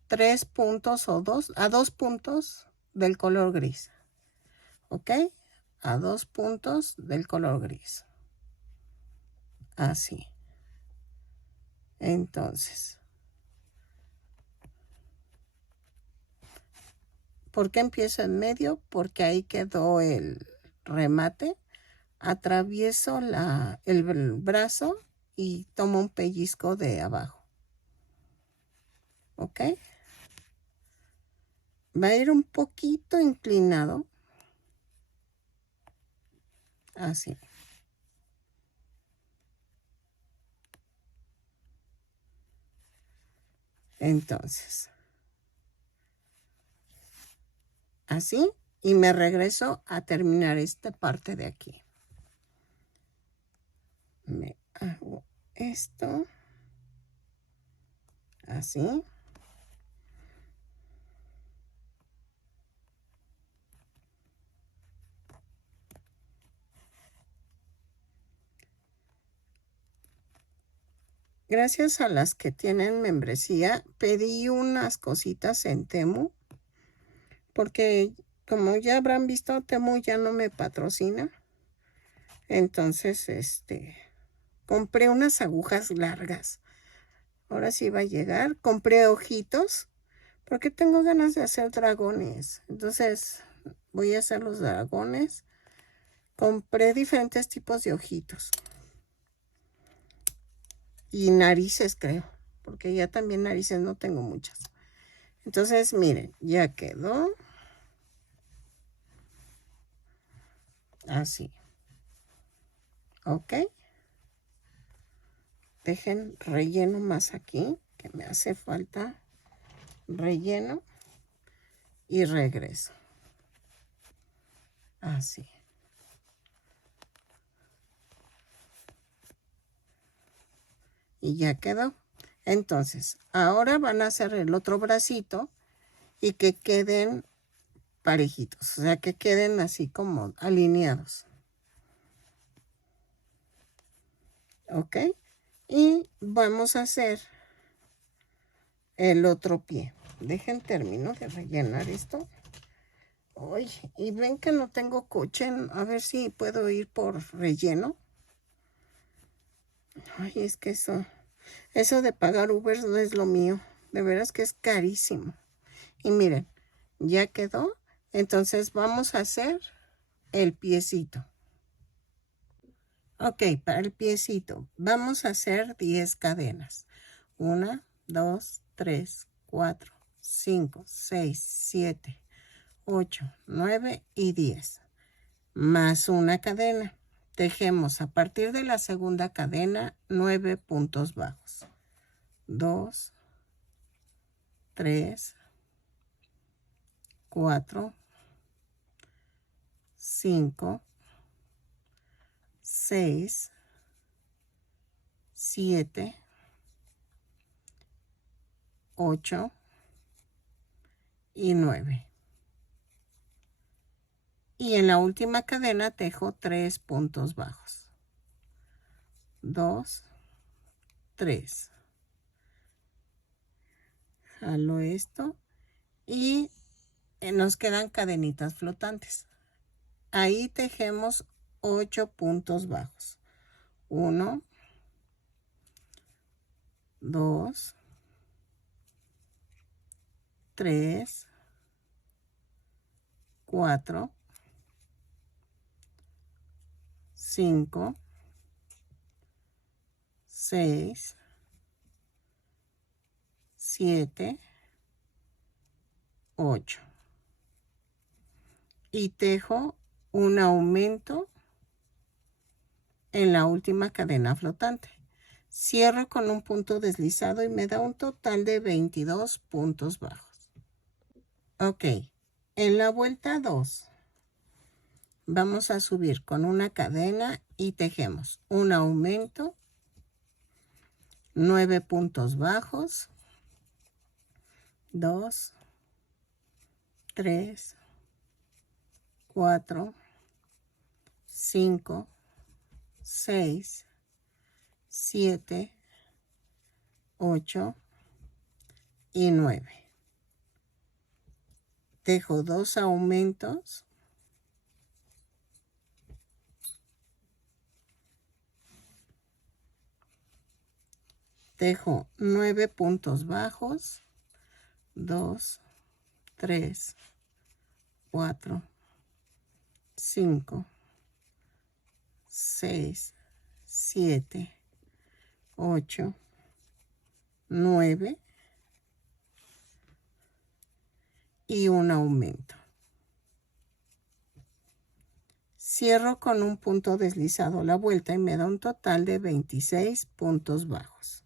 3 puntos o a 2 puntos del color gris. ¿Ok? A 2 puntos del color gris. Así. Entonces, ¿por qué empiezo en medio? Porque ahí quedó el remate. Atravieso el brazo y tomo un pellizco de abajo. ¿Ok? Va a ir un poquito inclinado. Así. Entonces, así. Y me regreso a terminar esta parte de aquí. Me hago esto. Así. Gracias a las que tienen membresía, pedí unas cositas en Temu, porque como ya habrán visto, Temu ya no me patrocina. Entonces, compré unas agujas largas. Ahora sí va a llegar. Compré ojitos, porque tengo ganas de hacer dragones. Entonces, voy a hacer los dragones. Compré diferentes tipos de ojitos. Y narices, creo, porque ya también narices no tengo muchas. Entonces, miren, ya quedó. Así. Ok. Dejen relleno más aquí, que me hace falta relleno. Y regreso. Así. Y ya quedó. Entonces, ahora van a hacer el otro bracito y que queden parejitos, o sea, que queden así como alineados. ¿Ok? Y vamos a hacer el otro pie. Dejen termino de rellenar esto. Uy, y ven que no tengo coche. A ver si puedo ir por relleno. Ay, es que eso de pagar Uber no es lo mío. De veras que es carísimo. Y miren, ya quedó. Entonces vamos a hacer el piecito. Ok, para el piecito vamos a hacer 10 cadenas. 1, 2, 3, 4, 5, 6, 7, 8, 9 y 10. Más una cadena. Tejemos a partir de la segunda cadena 9 puntos bajos. 2, 3, 4, 5, 6, 7, 8 y 9. Y en la última cadena tejo 3 puntos bajos. 2, 3. Jalo esto y nos quedan cadenitas flotantes. Ahí tejemos 8 puntos bajos. 1, 2, 3, 4, 5, 6, 7, 8. Y tejo un aumento en la última cadena flotante. Cierro con un punto deslizado y me da un total de 22 puntos bajos. Ok, en la vuelta 2 vamos a subir con una cadena y tejemos un aumento, 9 puntos bajos, 2, 3, 4, 5, 6, 7, 8 y 9. Tejo 2 aumentos. Tejo 9 puntos bajos. 2, 3, 4, 5, 6, 7, 8, 9 y un aumento. Cierro con un punto deslizado la vuelta y me da un total de 26 puntos bajos.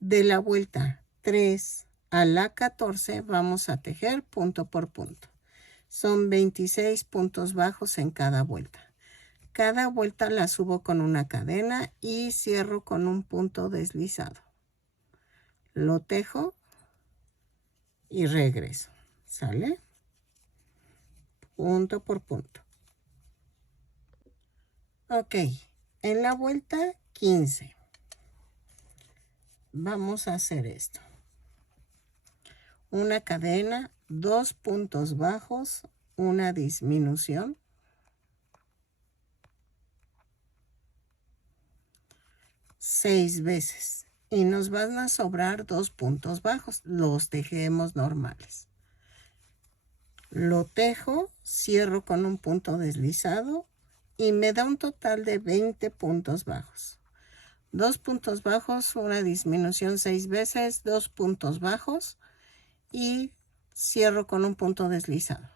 De la vuelta 3 a la 14 vamos a tejer punto por punto. Son 26 puntos bajos en cada vuelta. Cada vuelta la subo con una cadena y cierro con un punto deslizado. Lo tejo y regreso. ¿Sale? Punto por punto. Ok, en la vuelta 15 vamos a hacer esto. Una cadena, 2 puntos bajos, una disminución. Seis veces. Y nos van a sobrar 2 puntos bajos. Los tejemos normales. Lo tejo, cierro con un punto deslizado y me da un total de 20 puntos bajos. 2 puntos bajos, una disminución 6 veces, 2 puntos bajos y cierro con un punto deslizado.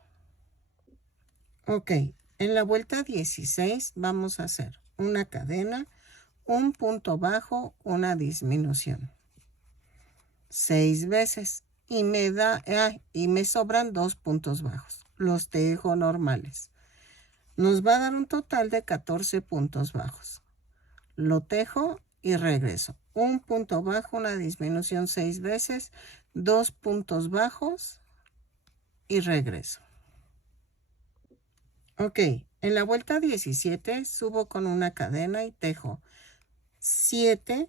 Ok, en la vuelta 16 vamos a hacer una cadena, un punto bajo, una disminución. 6 veces y me sobran 2 puntos bajos. Los tejo normales. Nos va a dar un total de 14 puntos bajos. Lo tejo y regreso. Un punto bajo, una disminución 6 veces, 2 puntos bajos y regreso. Ok, en la vuelta 17 subo con una cadena y tejo 7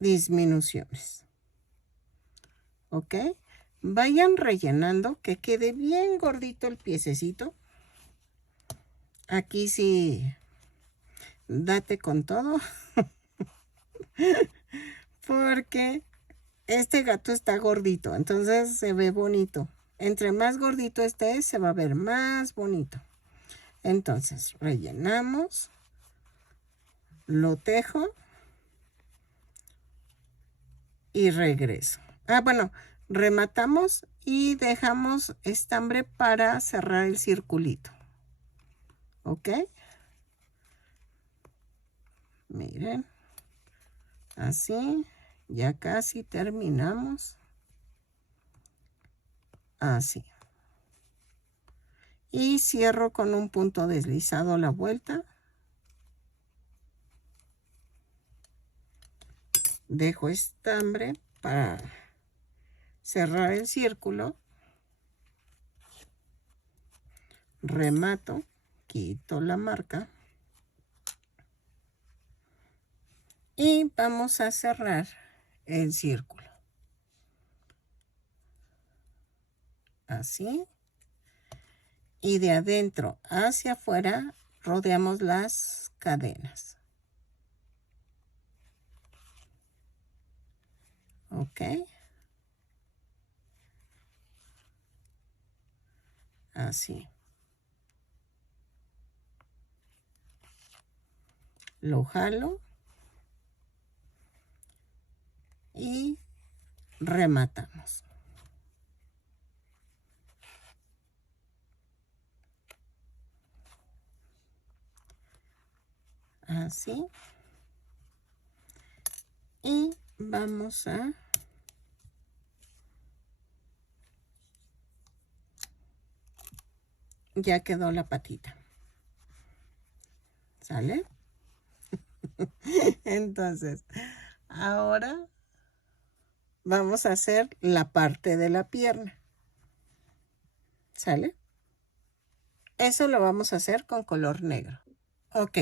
disminuciones. Ok, vayan rellenando que quede bien gordito el piececito. Aquí sí, date con todo. Porque este gato está gordito, entonces se ve bonito. Entre más gordito esté, se va a ver más bonito. Entonces, rellenamos. Lo tejo y regreso. Bueno, rematamos y dejamos estambre para cerrar el circulito. ¿Ok? Miren, así, ya casi terminamos. Así. Y cierro con un punto deslizado la vuelta. Dejo estambre para cerrar el círculo. Remato, quito la marca. Y vamos a cerrar el círculo. Así. Y de adentro hacia afuera rodeamos las cadenas. Ok. Así. Lo jalo. Y rematamos. Así. Y vamos a ya quedó la patita. ¿Sale? Entonces, ahora vamos a hacer la parte de la pierna. ¿Sale? Eso lo vamos a hacer con color negro. Ok.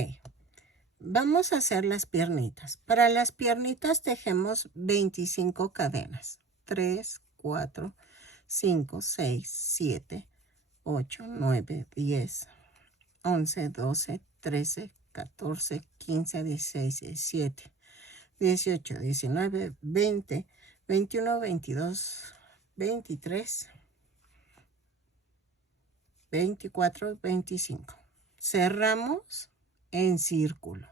Vamos a hacer las piernitas. Para las piernitas tejemos 25 cadenas. 3, 4, 5, 6, 7, 8, 9, 10, 11, 12, 13, 14, 15, 16, 17, 18, 19, 20, 21, 22, 23, 24, 25. Cerramos en círculo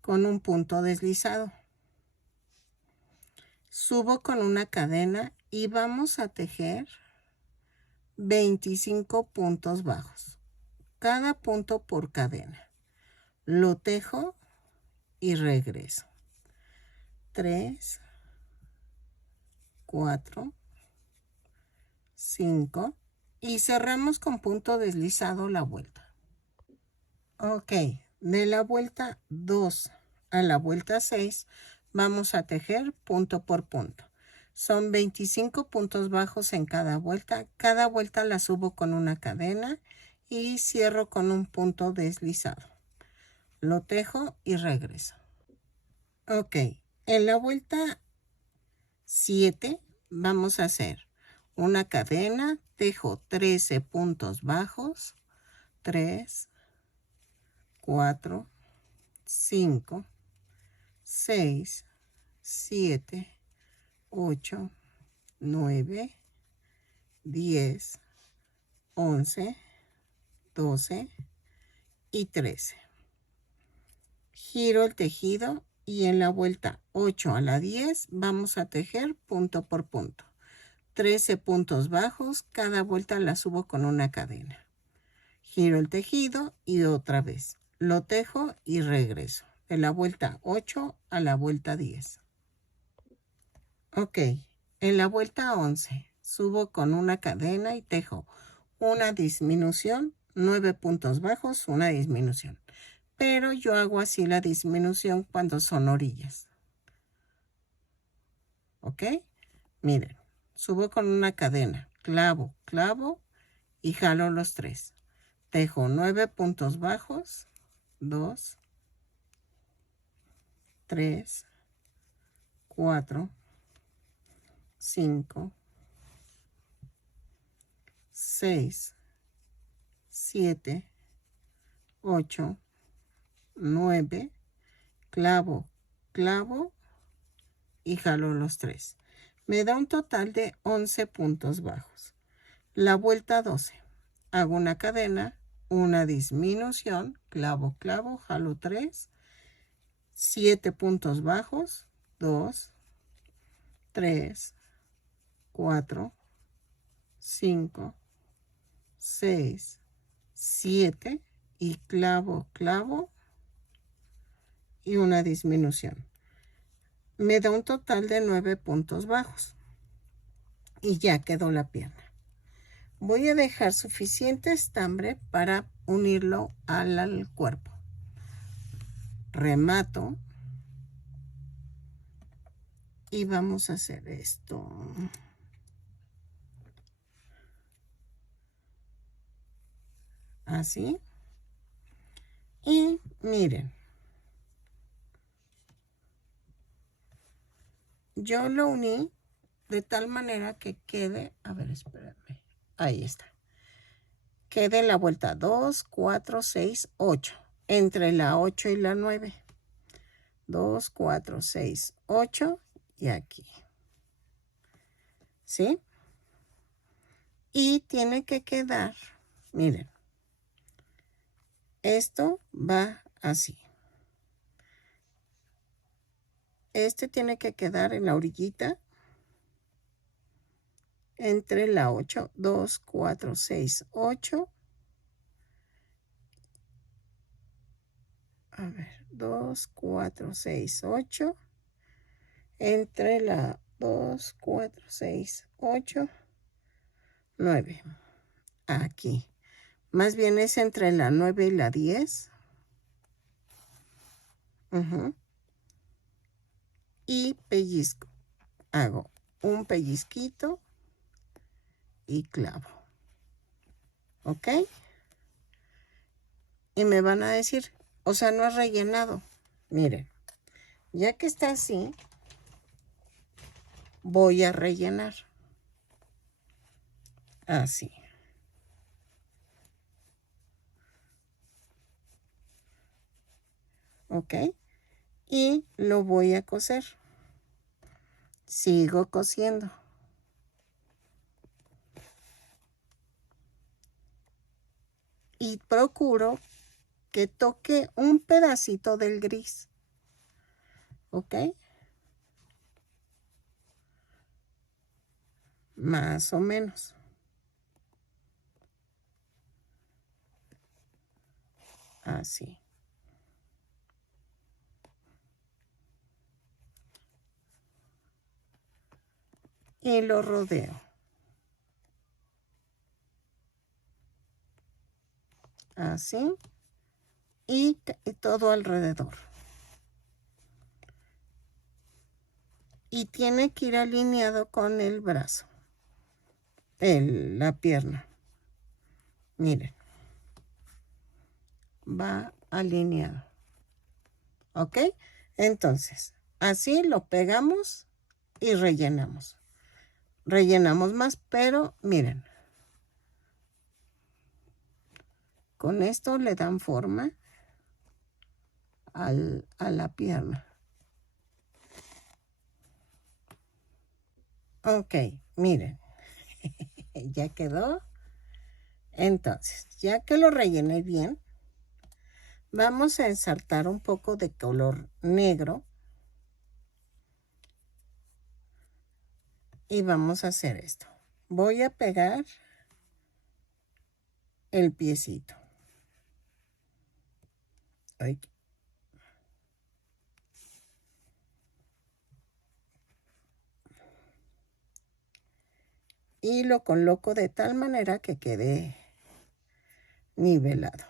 con un punto deslizado. Subo con una cadena y vamos a tejer 25 puntos bajos, cada punto por cadena. Lo tejo y regreso. 3, 4, 5 y cerramos con punto deslizado la vuelta. Ok, de la vuelta 2 a la vuelta 6 vamos a tejer punto por punto. Son 25 puntos bajos en cada vuelta. Cada vuelta la subo con una cadena y cierro con un punto deslizado. Lo tejo y regreso. Ok, en la vuelta 7 vamos a hacer una cadena, tejo 13 puntos bajos, 3, 4, 5, 6, 7, 8, 9, 10, 11, 12 y 13. Giro el tejido y en la vuelta 8 a la 10 vamos a tejer punto por punto. 13 puntos bajos, cada vuelta la subo con una cadena. Giro el tejido y otra vez. Lo tejo y regreso. De la vuelta 8 a la vuelta 10. Ok, en la vuelta 11 subo con una cadena y tejo una disminución, 9 puntos bajos, una disminución. Pero yo hago así la disminución cuando son orillas. ¿Ok? Miren, subo con una cadena, clavo, clavo y jalo los 3. Tejo 9 puntos bajos, 2, 3, 4, 5, 6, 7, 8, 9, clavo, clavo y jalo los 3. Me da un total de 11 puntos bajos. La vuelta 12. Hago una cadena, una disminución, clavo, clavo, jalo 3 7 puntos bajos, 2, 3, 4, 5, 6, 7 y clavo, clavo y una disminución. Me da un total de 9 puntos bajos y ya quedó la pierna. Voy a dejar suficiente estambre para unirlo al cuerpo. Remato y vamos a hacer esto. Así. Y miren. Yo lo uní de tal manera que quede, a ver, espérame. Ahí está. Quede la vuelta 2, 4, 6, 8. Entre la 8 y la 9. 2, 4, 6, 8 y aquí. ¿Sí? Y tiene que quedar, miren, esto va así. Este tiene que quedar en la orillita entre la 8, 2, 4, 6, 8. A ver, 2, 4, 6, 8. Entre la 2, 4, 6, 8, 9. Aquí. Más bien es entre la 9 y la 10. Y pellizco. Hago un pellizquito y clavo. ¿Ok? Y me van a decir, o sea, no es rellenado. Miren, ya que está así, voy a rellenar. Así. ¿Ok? Y lo voy a coser. Sigo cosiendo. Y procuro que toque un pedacito del gris. ¿Ok? Más o menos. Así. Y lo rodeo. Así. Y todo alrededor. Y tiene que ir alineado con el brazo. La pierna. Miren. Va alineado. ¿Ok? Entonces, así lo pegamos y rellenamos. Rellenamos más, pero miren. Con esto le dan forma a la pierna. Ok, miren. Ya quedó. Entonces, ya que lo rellené bien, vamos a ensartar un poco de color negro. Y vamos a hacer esto. Voy a pegar el piecito. Ay. Y lo coloco de tal manera que quede nivelado.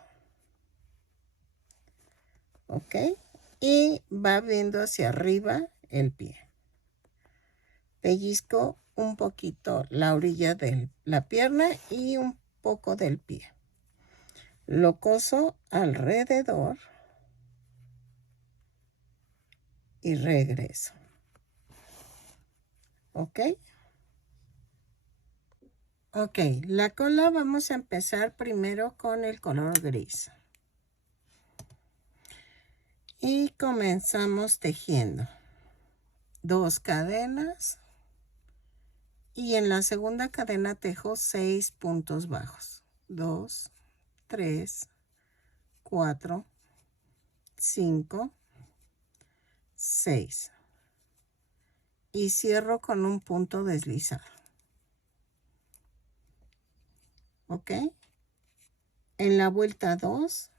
¿Ok? Y va viendo hacia arriba el pie. Pellizco un poquito la orilla de la pierna y un poco del pie. Lo coso alrededor y regreso. ¿Ok? Ok, la cola vamos a empezar primero con el color gris. Y comenzamos tejiendo 2 cadenas y en la segunda cadena tejo 6 puntos bajos. 2, 3, 4, 5, 6 y cierro con un punto deslizado. ¿Ok? En la vuelta 2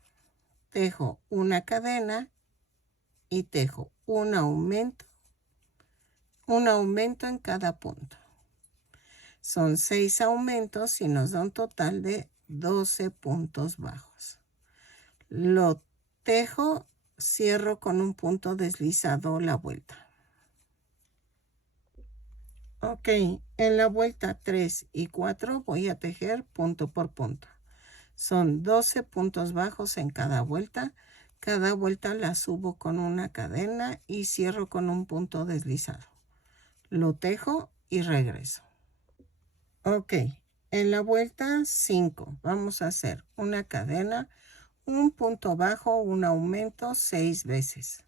tejo una cadena y tejo un aumento en cada punto. Son 6 aumentos y nos da un total de 12 puntos bajos. Lo tejo, cierro con un punto deslizado la vuelta. Ok, en la vuelta 3 y 4 voy a tejer punto por punto. Son 12 puntos bajos en cada vuelta. Cada vuelta la subo con una cadena y cierro con un punto deslizado. Lo tejo y regreso. Ok, en la vuelta 5 vamos a hacer una cadena, un punto bajo, un aumento 6 veces.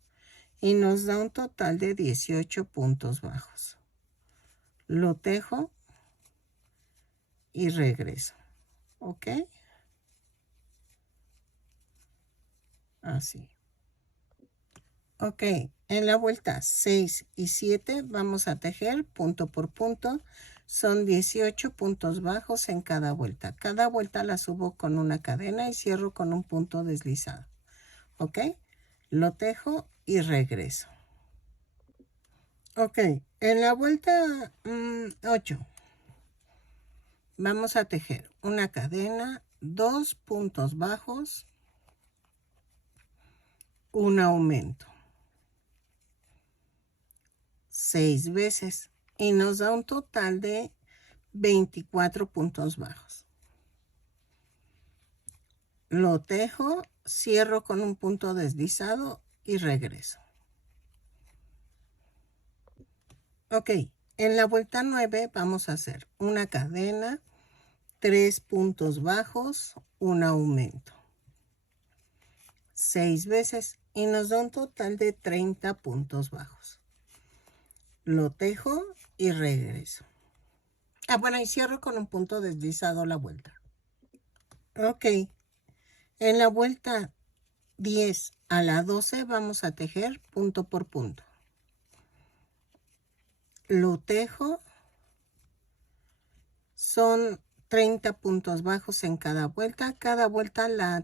Y nos da un total de 18 puntos bajos. Lo tejo y regreso. ¿Ok? Así. Ok, en la vuelta 6 y 7 vamos a tejer punto por punto. Son 18 puntos bajos en cada vuelta. Cada vuelta la subo con una cadena y cierro con un punto deslizado. ¿Ok? Lo tejo y regreso. Ok, en la vuelta 8 vamos a tejer una cadena, 2 puntos bajos, un aumento 6 veces y nos da un total de 24 puntos bajos. Lo tejo, cierro con un punto deslizado y regreso. Ok, en la vuelta 9 vamos a hacer una cadena, 3 puntos bajos, un aumento 6 veces y nos da un total de 30 puntos bajos. Lo tejo y regreso. Bueno, y cierro con un punto deslizado la vuelta. Ok, en la vuelta 10 a la 12 vamos a tejer punto por punto. Lo tejo, son 30 puntos bajos en cada vuelta. Cada vuelta la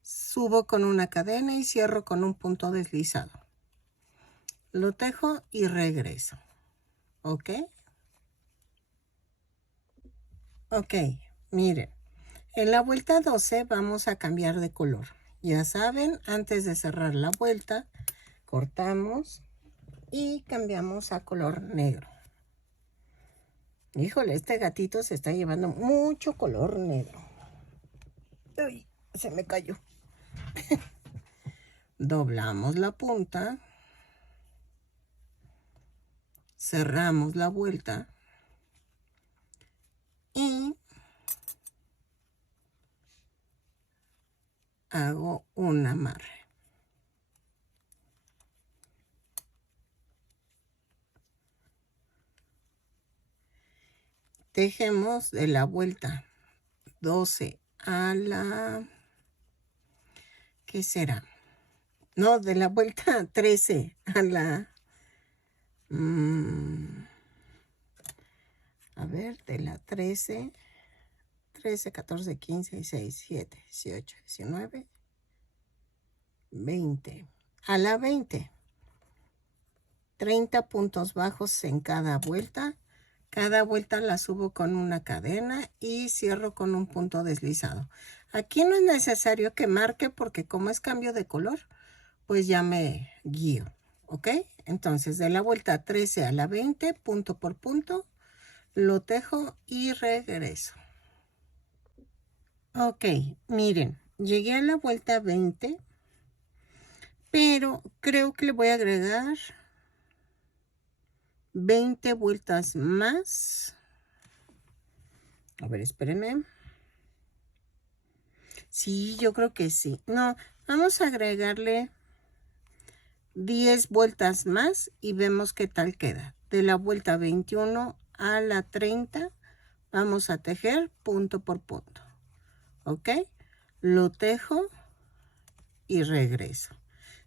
subo con una cadena y cierro con un punto deslizado. Lo tejo y regreso. ¿Ok? Ok, miren. En la vuelta 12 vamos a cambiar de color. Ya saben, antes de cerrar la vuelta, cortamos y cambiamos a color negro. Híjole, este gatito se está llevando mucho color negro. Uy, se me cayó. Doblamos la punta. Cerramos la vuelta. Y hago un amarre. Tejemos de la vuelta 12 a la... ¿Qué será? No, de la vuelta 13 a la... a ver, de la 13, 14, 15, 16, 17, 18, 19, 20. A la 20. 30 puntos bajos en cada vuelta. Cada vuelta la subo con una cadena y cierro con un punto deslizado. Aquí no es necesario que marque porque como es cambio de color, pues ya me guío. ¿Ok? Entonces de la vuelta 13 a la 20, punto por punto, lo tejo y regreso. Ok, miren, llegué a la vuelta 20, pero creo que le voy a agregar 20 vueltas más. A ver, espérenme. Sí, yo creo que sí. No, vamos a agregarle 10 vueltas más y vemos qué tal queda. De la vuelta 21 a la 30 vamos a tejer punto por punto. ¿Ok? Lo tejo y regreso.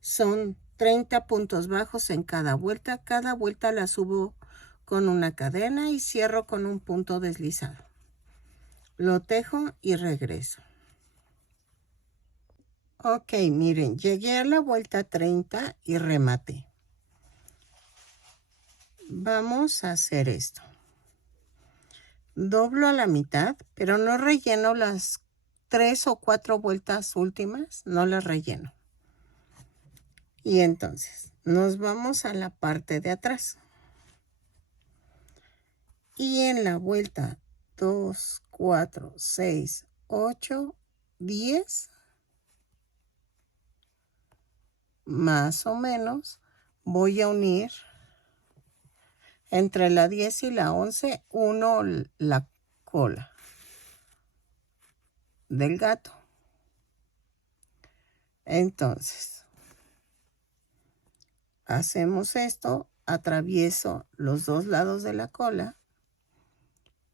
Son 30 puntos bajos en cada vuelta. Cada vuelta la subo con una cadena y cierro con un punto deslizado. Lo tejo y regreso. Ok, miren, llegué a la vuelta 30 y rematé. Vamos a hacer esto. Doblo a la mitad, pero no relleno las 3 o 4 vueltas últimas, no las relleno. Y entonces nos vamos a la parte de atrás. Y en la vuelta 2, 4, 6, 8, 10, más o menos, voy a unir entre la 10 y la 11, uno la cola del gato. Entonces, hacemos esto, atravieso los dos lados de la cola,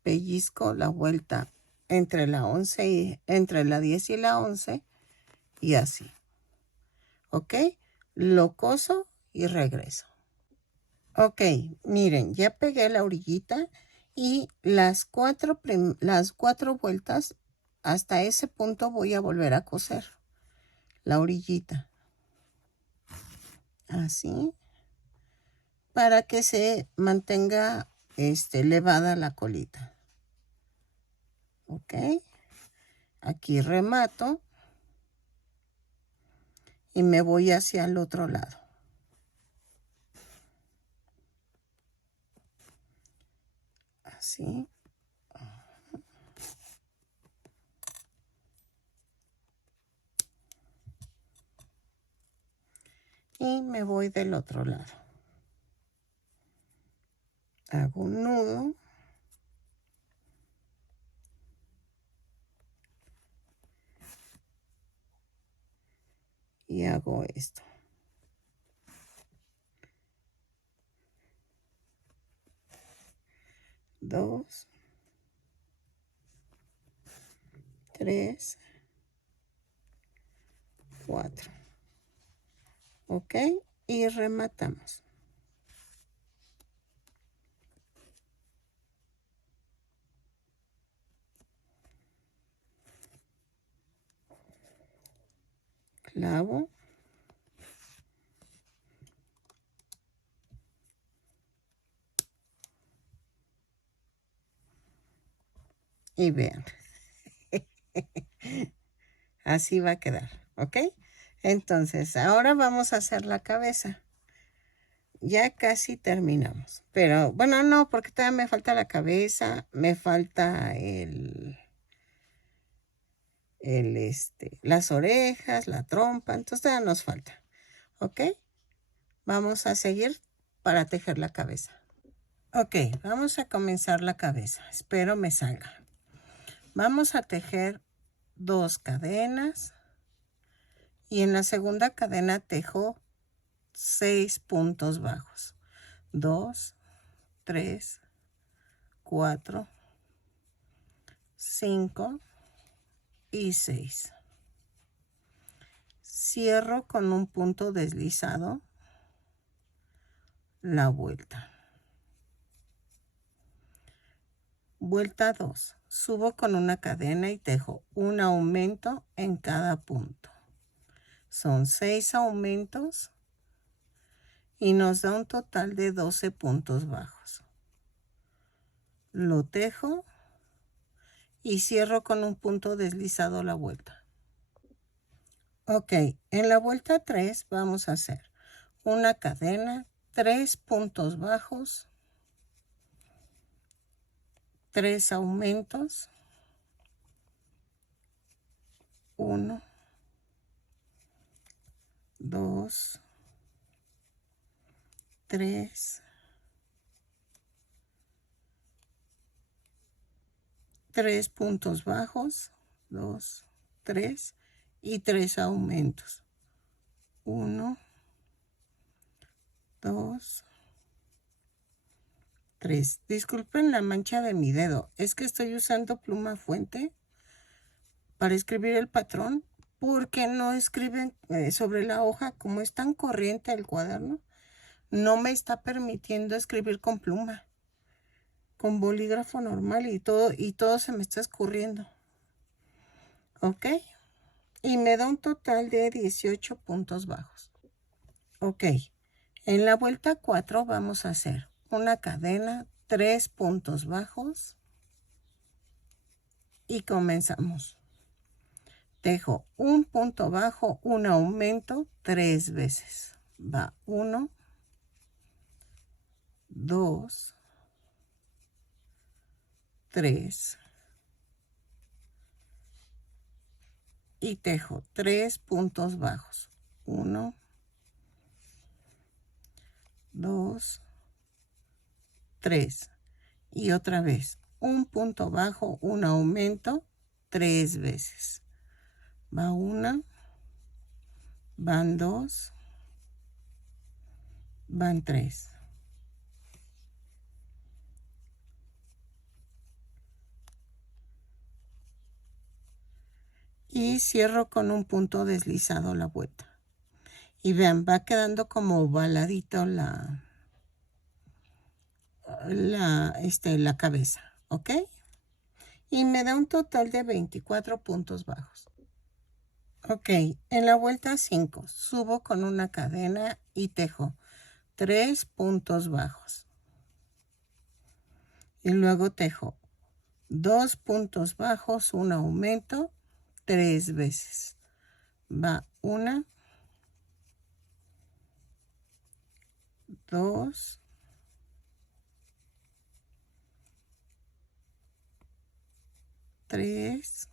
pellizco la vuelta entre la 11 y entre la 10 y la 11 y así. ¿Ok? Lo coso y regreso. Ok, miren, ya pegué la orillita y las cuatro vueltas hasta ese punto voy a volver a coser la orillita. Así. Para que se mantenga elevada la colita. Ok. Aquí remato. Y me voy hacia el otro lado. Así. Y me voy del otro lado. Hago un nudo. Y hago esto. Dos. 3, 4. Ok. Y rematamos. Clavo. Y vean. Así va a quedar. ¿Ok? Entonces, ahora vamos a hacer la cabeza. Ya casi terminamos. Pero, bueno, no, porque todavía me falta la cabeza. Me falta las orejas, la trompa. Entonces todavía nos falta. ¿Ok? Vamos a seguir para tejer la cabeza. Ok, vamos a comenzar la cabeza. Espero me salga. Vamos a tejer 2 cadenas. Y en la segunda cadena tejo 6 puntos bajos. 2, 3, 4, 5 y 6. Cierro con un punto deslizado la vuelta. Vuelta 2. Subo con una cadena y tejo un aumento en cada punto. Son 6 aumentos y nos da un total de 12 puntos bajos. Lo tejo y cierro con un punto deslizado la vuelta. Ok, en la vuelta 3 vamos a hacer una cadena, 3 puntos bajos, 3 aumentos, 1, 2, 3, 3 puntos bajos, 2, 3 y 3 aumentos. 1, 2, 3. Disculpen la mancha de mi dedo. Es que estoy usando pluma fuente para escribir el patrón porque no escriben sobre la hoja. Como es tan corriente el cuaderno, no me está permitiendo escribir con pluma, con bolígrafo normal, y todo se me está escurriendo. ¿Ok? Y me da un total de 18 puntos bajos. Ok. En la vuelta 4 vamos a hacer una cadena, 3 puntos bajos y comenzamos. Tejo un punto bajo, un aumento 3 veces. Va 1, 2, 3 y tejo 3 puntos bajos. 1, 2, 3 y otra vez un punto bajo, un aumento 3 veces. Va 1, van 2, van 3. Y cierro con un punto deslizado la vuelta. Y vean, va quedando como ovaladito la cabeza, ¿ok? Y me da un total de 24 puntos bajos. Ok, en la vuelta 5 subo con una cadena y tejo 3 puntos bajos. Y luego tejo 2 puntos bajos, un aumento 3 veces. Va 1, 2, 3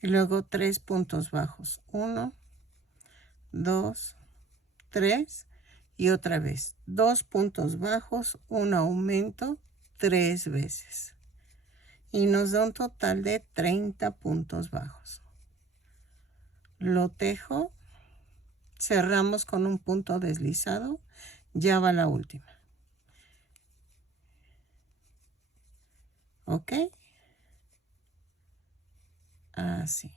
y luego 3 puntos bajos. 1, 2, 3 y otra vez 2 puntos bajos, un aumento 3 veces. Y nos da un total de 30 puntos bajos. Lo tejo, cerramos con un punto deslizado, ya va la última. ¿Ok? Así.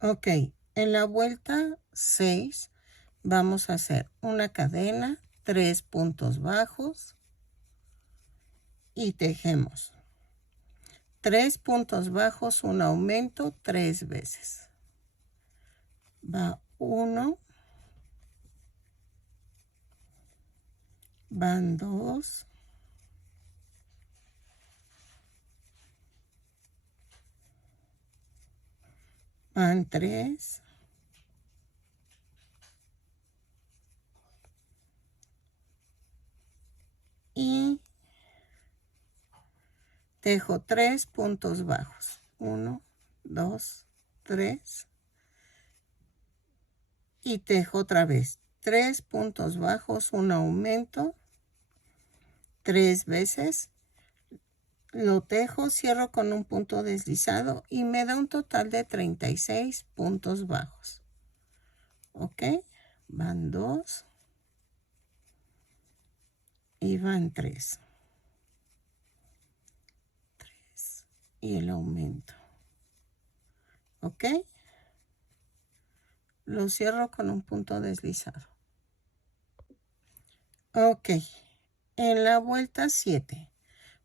Ok, en la vuelta 6 vamos a hacer una cadena, 3 puntos bajos y tejemos 3 puntos bajos, un aumento 3 veces. Va 1, van 2, van 3, y tejo 3 puntos bajos. 1, 2, 3. Y tejo otra vez 3 puntos bajos, un aumento 3 veces. Lo tejo, cierro con un punto deslizado y me da un total de 36 puntos bajos. ¿Ok? Van 2 y van 3. 3 y el aumento. ¿Ok? Lo cierro con un punto deslizado. Ok. En la vuelta 7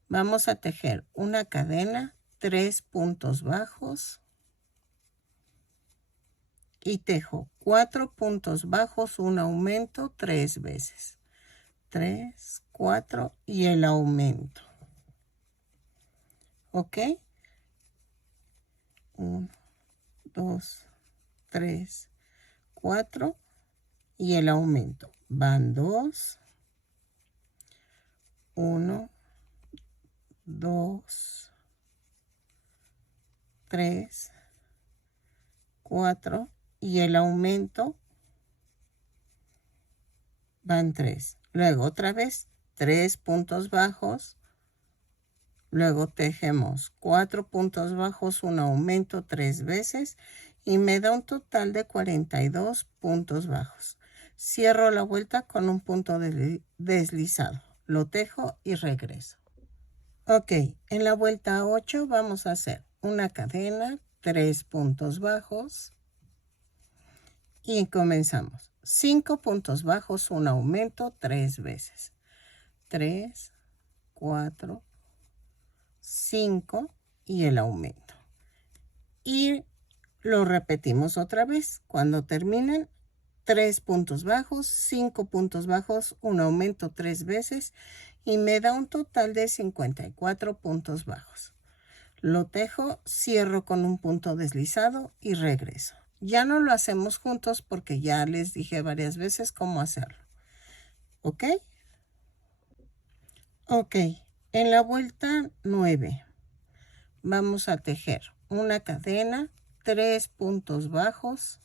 vamos a tejer una cadena, 3 puntos bajos y tejo 4 puntos bajos, un aumento 3 veces. 3, 4 y el aumento. ¿Ok? 1, 2, 3, 4 y el aumento. Van 2, 1, 2, 3, 4 y el aumento van 3. Luego otra vez 3 puntos bajos. Luego tejemos 4 puntos bajos, un aumento 3 veces y me da un total de 42 puntos bajos. Cierro la vuelta con un punto deslizado. Lo tejo y regreso. Ok, en la vuelta 8 vamos a hacer una cadena, 3 puntos bajos y comenzamos. 5 puntos bajos, un aumento 3 veces. 3, 4, 5 y el aumento. Y lo repetimos otra vez. Cuando terminen, 3 puntos bajos, 5 puntos bajos, un aumento 3 veces y me da un total de 54 puntos bajos. Lo tejo, cierro con un punto deslizado y regreso. Ya no lo hacemos juntos porque ya les dije varias veces cómo hacerlo. ¿Ok? Ok, en la vuelta 9 vamos a tejer una cadena, 3 puntos bajos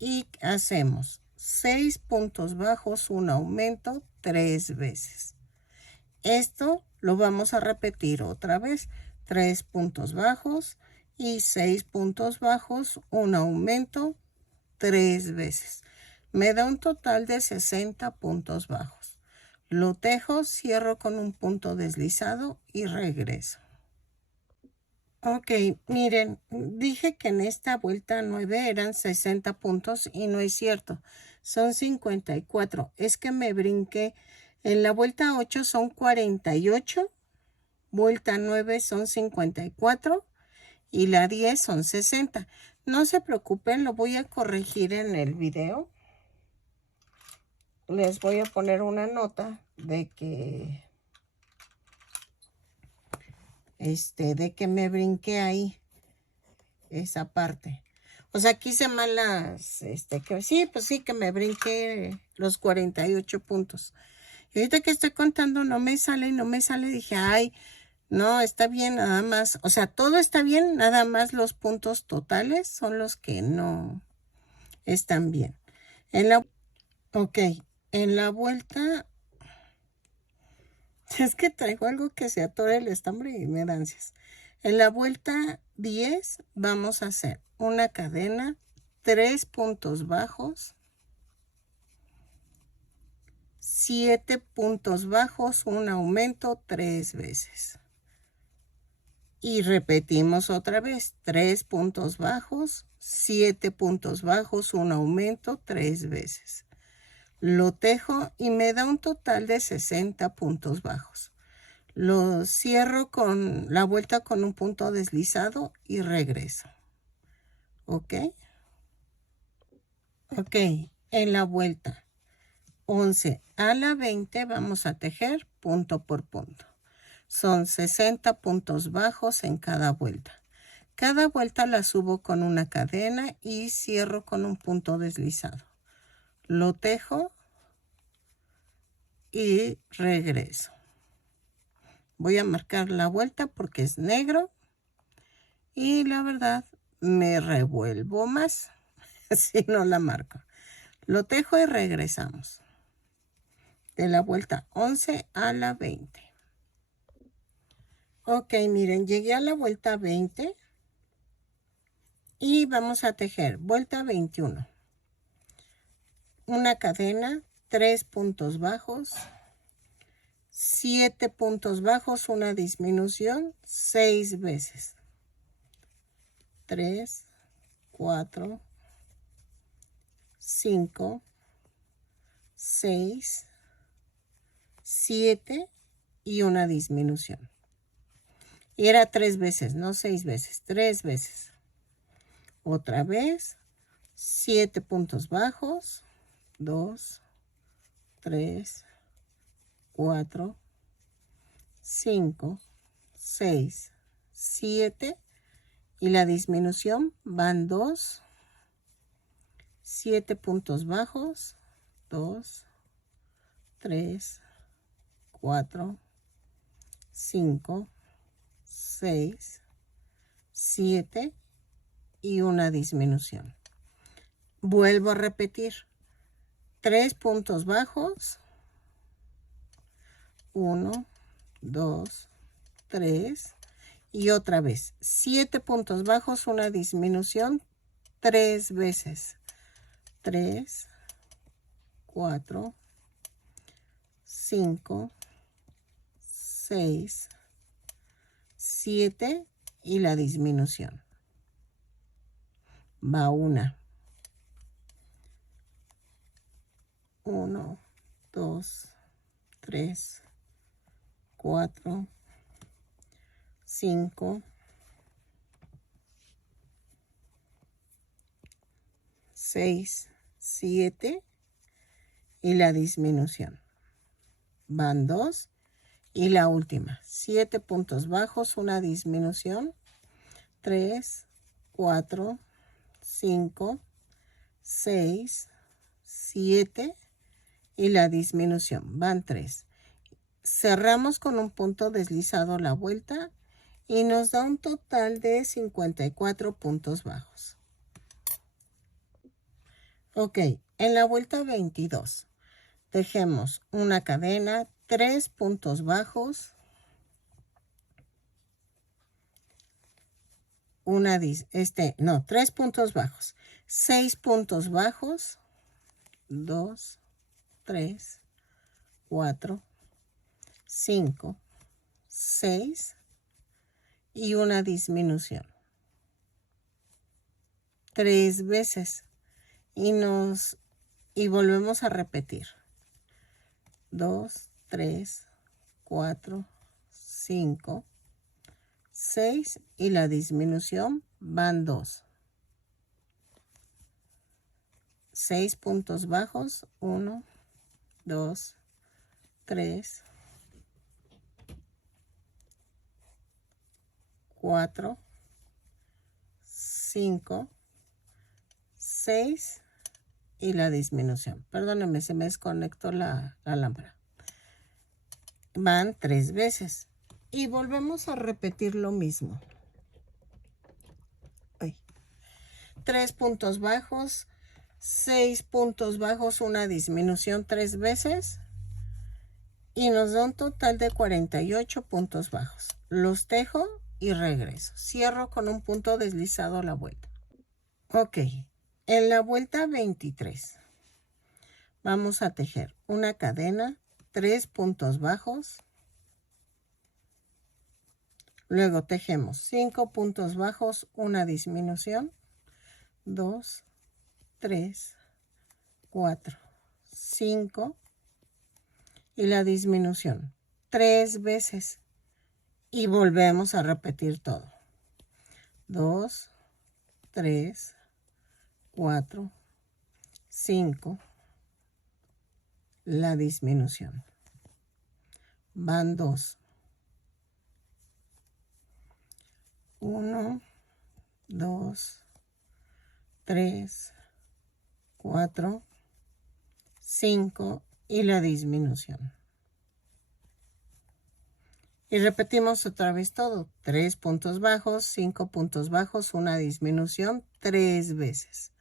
y hacemos 6 puntos bajos, un aumento 3 veces. Esto lo vamos a repetir otra vez, 3 puntos bajos y 6 puntos bajos, un aumento 3 veces. Me da un total de 60 puntos bajos. Lo tejo, cierro con un punto deslizado y regreso. Ok, miren, dije que en esta vuelta 9 eran 60 puntos y no es cierto, son 54. Es que me brinqué. En la vuelta 8 son 48, vuelta 9 son 54 y la 10 son 60. No se preocupen, lo voy a corregir en el video. Les voy a poner una nota de que me brinqué ahí esa parte. O sea, quise mal que sí, pues sí, que me brinqué los 48 puntos. Y ahorita que estoy contando no me sale, dije, ay, no, está bien nada más. O sea, todo está bien, nada más los puntos totales son los que no están bien. Ok, en la vuelta, es que traigo algo que se atora el estambre y me da ansias. En la vuelta 10 vamos a hacer una cadena, 3 puntos bajos, 7 puntos bajos, un aumento 3 veces. Y repetimos otra vez, 3 puntos bajos, 7 puntos bajos, un aumento 3 veces. Lo tejo y me da un total de 60 puntos bajos. Lo cierro con la vuelta con un punto deslizado y regreso. ¿Ok? Ok, en la vuelta 11 a la 20 vamos a tejer punto por punto. Son 60 puntos bajos en cada vuelta. Cada vuelta la subo con una cadena y cierro con un punto deslizado. Lo tejo y regreso. Voy a marcar la vuelta porque es negro y la verdad me revuelvo más si no la marco. Lo tejo y regresamos. De la vuelta 11 a la 20. Ok, miren, llegué a la vuelta 20 y vamos a tejer vuelta 21. Una cadena, 3 puntos bajos, 7 puntos bajos, una disminución, 6 veces. 3, 4, 5, 6, 7 y una disminución. Y era 3 veces, no 6 veces, 3 veces. Otra vez, 7 puntos bajos, 2, 3, 4, 5, 6, 7 y la disminución van 2, 7 puntos bajos, 2, 3, 4, 5, 6, 7 y una disminución. Vuelvo a repetir, 3 puntos bajos, 1, 2, 3 y otra vez 7 puntos bajos, una disminución 3 veces. 3, 4, 5, 6, 7 y la disminución. Va 1, 1, 2, 3, 4, 5, 6, 7 y la disminución. Van 2 y la última. 7 puntos bajos, una disminución. 3, 4, 5, 6, 7 y la disminución. Van 3. Cerramos con un punto deslizado la vuelta y nos da un total de 54 puntos bajos. Ok, en la vuelta 22 tejemos una cadena, 3 puntos bajos, 3 puntos bajos, 6 puntos bajos, 2, 3, 4, 5, 6 y una disminución. 3 veces y volvemos a repetir. 2, 3, 4, 5, 6 y la disminución van 2. 6 puntos bajos, 1, 2, 3, 4, 5, 6 y la disminución. Perdónenme, se me desconectó la lámpara. Van 3 veces y volvemos a repetir lo mismo. 3 puntos bajos, 6 puntos bajos, una disminución 3 veces y nos da un total de 48 puntos bajos. Los tejo y regreso. Cierro con un punto deslizado la vuelta. Ok, en la vuelta 23 vamos a tejer una cadena, 3 puntos bajos, luego tejemos 5 puntos bajos, una disminución, 2, 3, 4, 5 y la disminución 3 veces y volvemos a repetir todo. 2, 3, 4, 5, la disminución. Van 2. 1, 2, 3, 4, 5 y la disminución. Y repetimos otra vez todo. 3 puntos bajos, 5 puntos bajos, una disminución 3 veces.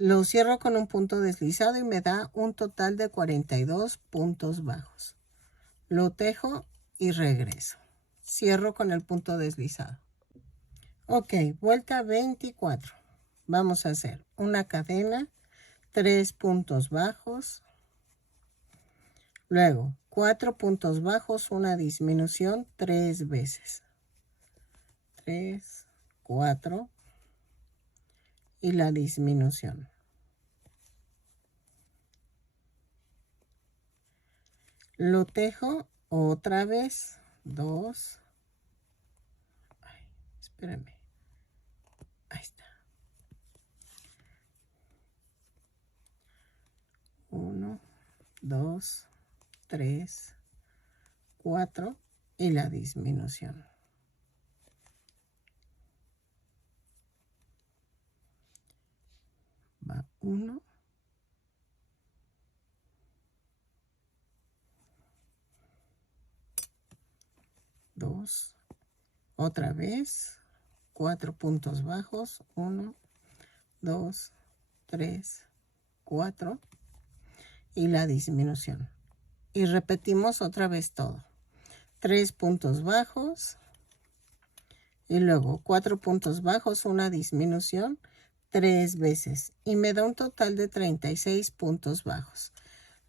Lo cierro con un punto deslizado y me da un total de 42 puntos bajos. Lo tejo y regreso. Cierro con el punto deslizado. Ok, vuelta 24. Vamos a hacer una cadena, 3 puntos bajos, luego 4 puntos bajos, una disminución 3 veces. 3, 4 y la disminución. Lo tejo otra vez, 2. Espérenme. Ahí está. 1, 2, 3, 4 y la disminución. Va 1, 2, otra vez, 4 puntos bajos, 1, 2, 3, 4 y la disminución. Y repetimos otra vez todo. 3 puntos bajos y luego 4 puntos bajos, una disminución 3 veces y me da un total de 36 puntos bajos.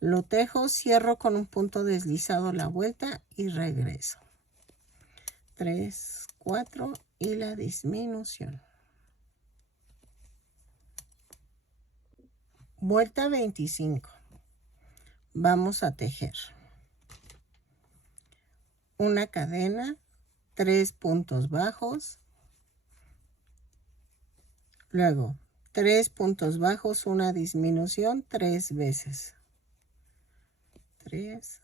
Lo tejo, cierro con un punto deslizado la vuelta y regreso. 3, 4 y la disminución. Vuelta 25. Vamos a tejer una cadena, 3 puntos bajos, luego 3 puntos bajos, una disminución 3 veces. 3,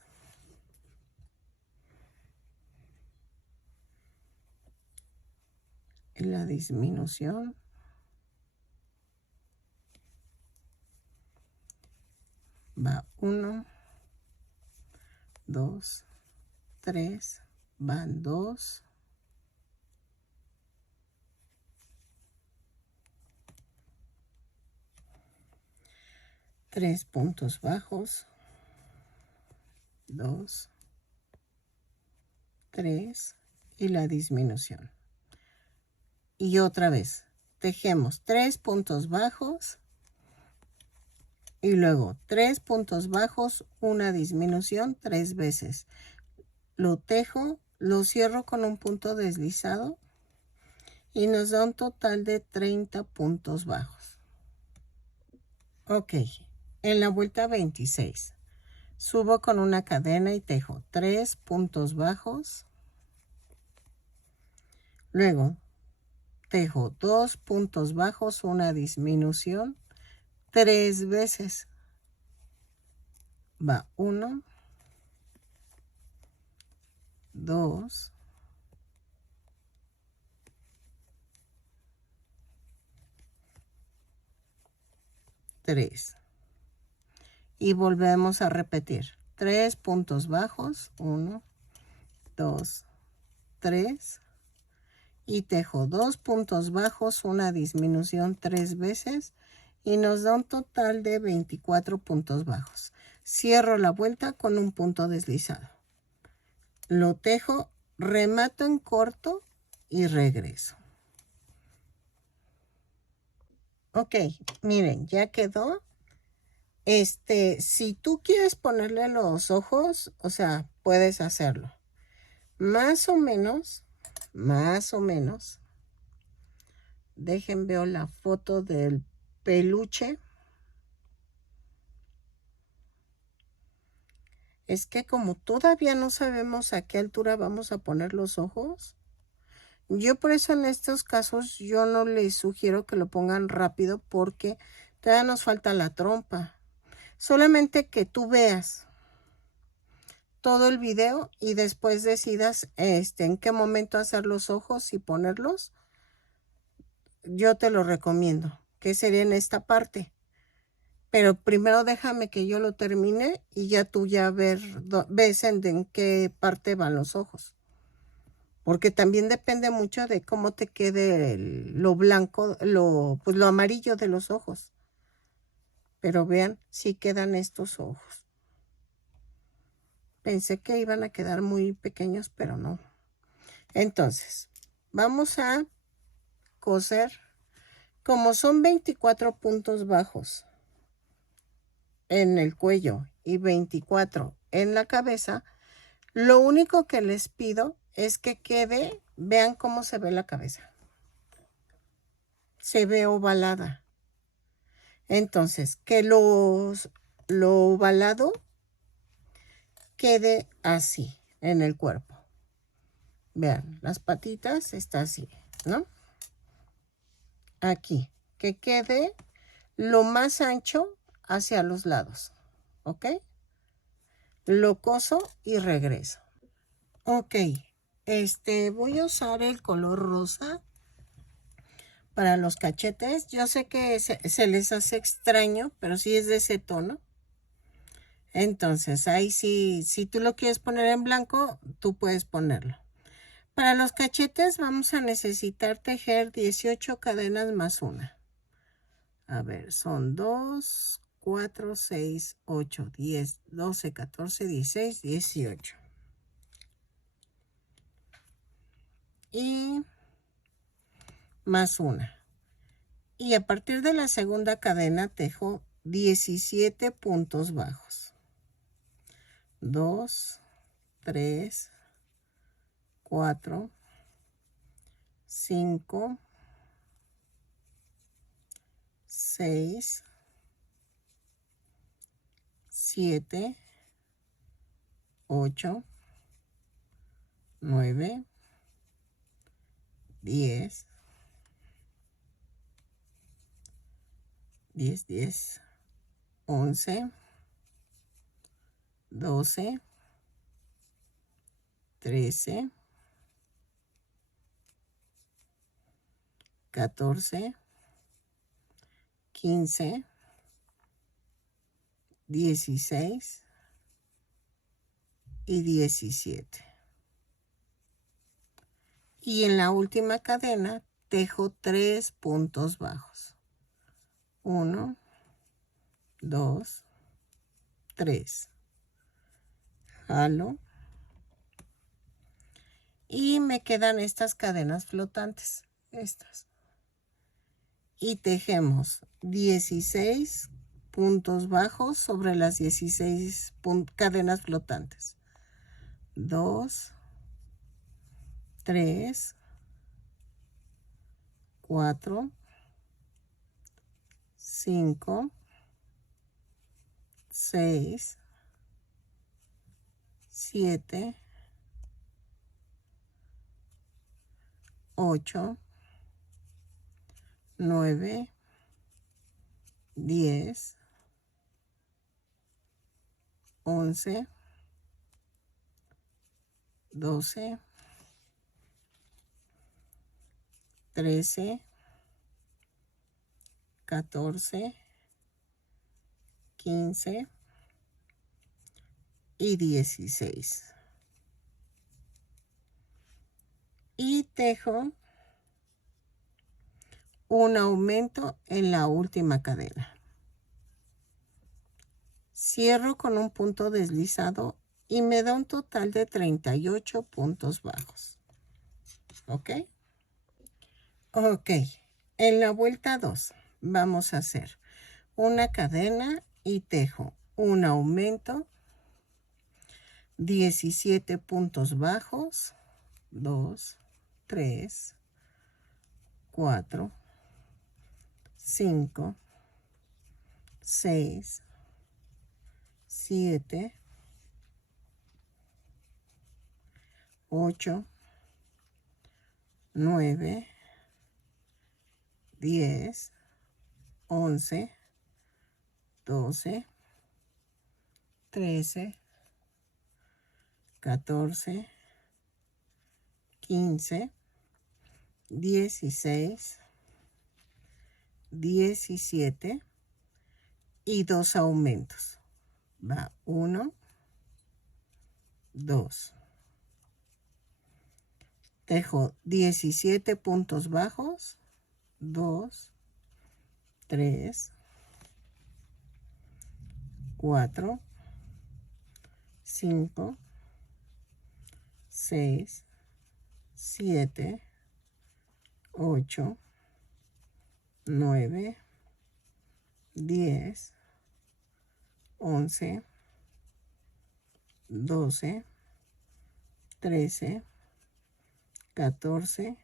y la disminución, va 1, 2, 3, van 2, 3 puntos bajos, 2, 3 y la disminución. Y otra vez, tejemos 3 puntos bajos y luego 3 puntos bajos, una disminución 3 veces. Lo tejo, lo cierro con un punto deslizado y nos da un total de 30 puntos bajos. Ok, en la vuelta 26 subo con una cadena y tejo 3 puntos bajos, luego tejo 2 puntos bajos, una disminución 3 veces. Va 1, 2, 3 y volvemos a repetir 3 puntos bajos, 1, 2, 3 y tejo 2 puntos bajos, una disminución 3 veces y nos da un total de 24 puntos bajos. Cierro la vuelta con un punto deslizado. Lo tejo, remato en corto y regreso. Ok, miren, ya quedó. Si tú quieres ponerle los ojos, o sea, puedes hacerlo. Más o menos. Dejen veo la foto del peluche. Es que como todavía no sabemos a qué altura vamos a poner los ojos, yo por eso en estos casos yo no les sugiero que lo pongan rápido porque todavía nos falta la trompa. Solamente que tú veas todo el video y después decidas en qué momento hacer los ojos y ponerlos. Yo te lo recomiendo, que sería en esta parte. Pero primero déjame que yo lo termine y ya tú ya ves en qué parte van los ojos. Porque también depende mucho de cómo te quede lo blanco, pues lo amarillo de los ojos. Pero vean, sí quedan estos ojos. Pensé que iban a quedar muy pequeños, pero no. Entonces, vamos a coser. Como son 24 puntos bajos en el cuello y 24 en la cabeza, lo único que les pido es que quede, vean cómo se ve la cabeza. Se ve ovalada. Entonces, que lo ovalado quede así en el cuerpo. Vean, las patitas está así, ¿no? Aquí, que quede lo más ancho hacia los lados, ¿ok? Lo coso y regreso. Ok, voy a usar el color rosa para los cachetes. Yo sé que se les hace extraño, pero sí es de ese tono. Entonces, ahí sí, si tú lo quieres poner en blanco, tú puedes ponerlo. Para los cachetes vamos a necesitar tejer 18 cadenas más una. A ver, son 2, 4, 6, 8, 10, 12, 14, 16, 18. Y más una. Y a partir de la segunda cadena tejo 17 puntos bajos. 2, 3, 4, 5, 6, 7, 8, 9, 10, 11, 12, 13, 14, 15, 16 y 17. Y en la última cadena tejo 3 puntos bajos. 1, 2, 3. Jalo. Y me quedan estas cadenas flotantes. Estas. Y tejemos 16 puntos bajos sobre las 16 cadenas flotantes. 2, 3, 4, 5, 6, 7, 8, 9, 10, 11, 12, 13, 14, 15 y 16. Y tejo un aumento en la última cadena. Cierro con un punto deslizado y me da un total de 38 puntos bajos. ¿Ok? Ok. En la vuelta 2 vamos a hacer una cadena y tejo un aumento, 17 puntos bajos, 2, 3, 4, 5, 6, 7, 8, 9, 10, 11, 12, 13, 14, 15, 16, 17 y 2 aumentos. Va 1, 2. Tejo 17 puntos bajos, 2, 3, 4, 5, 6, 7, 8, 9, 10, 11, 12, 13, 14,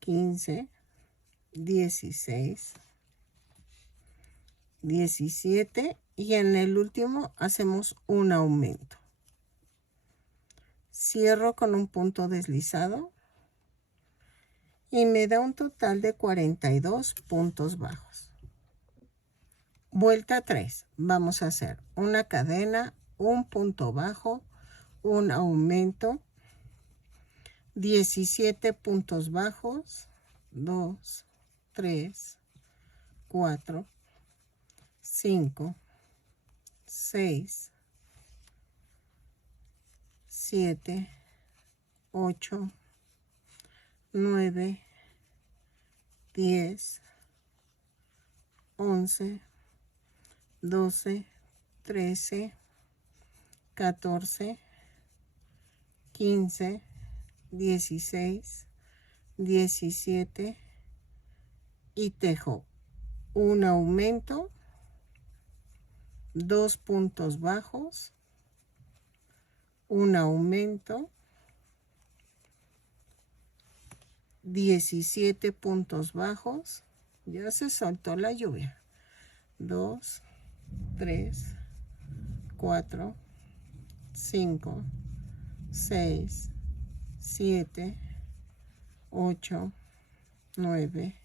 15, 16, 17 y en el último hacemos un aumento. Cierro con un punto deslizado y me da un total de 42 puntos bajos. Vuelta 3. Vamos a hacer una cadena, un punto bajo, un aumento, 17 puntos bajos, 2, 3, 4, 5, 6, 7, 8, 9, 10, 11, 12, 13, 14, 15, 16, 17 y tejo un aumento, 2 puntos bajos, un aumento, 17 puntos bajos, ya se soltó la lluvia, 2, 3, 4, 5, 6, 7, 8, 9,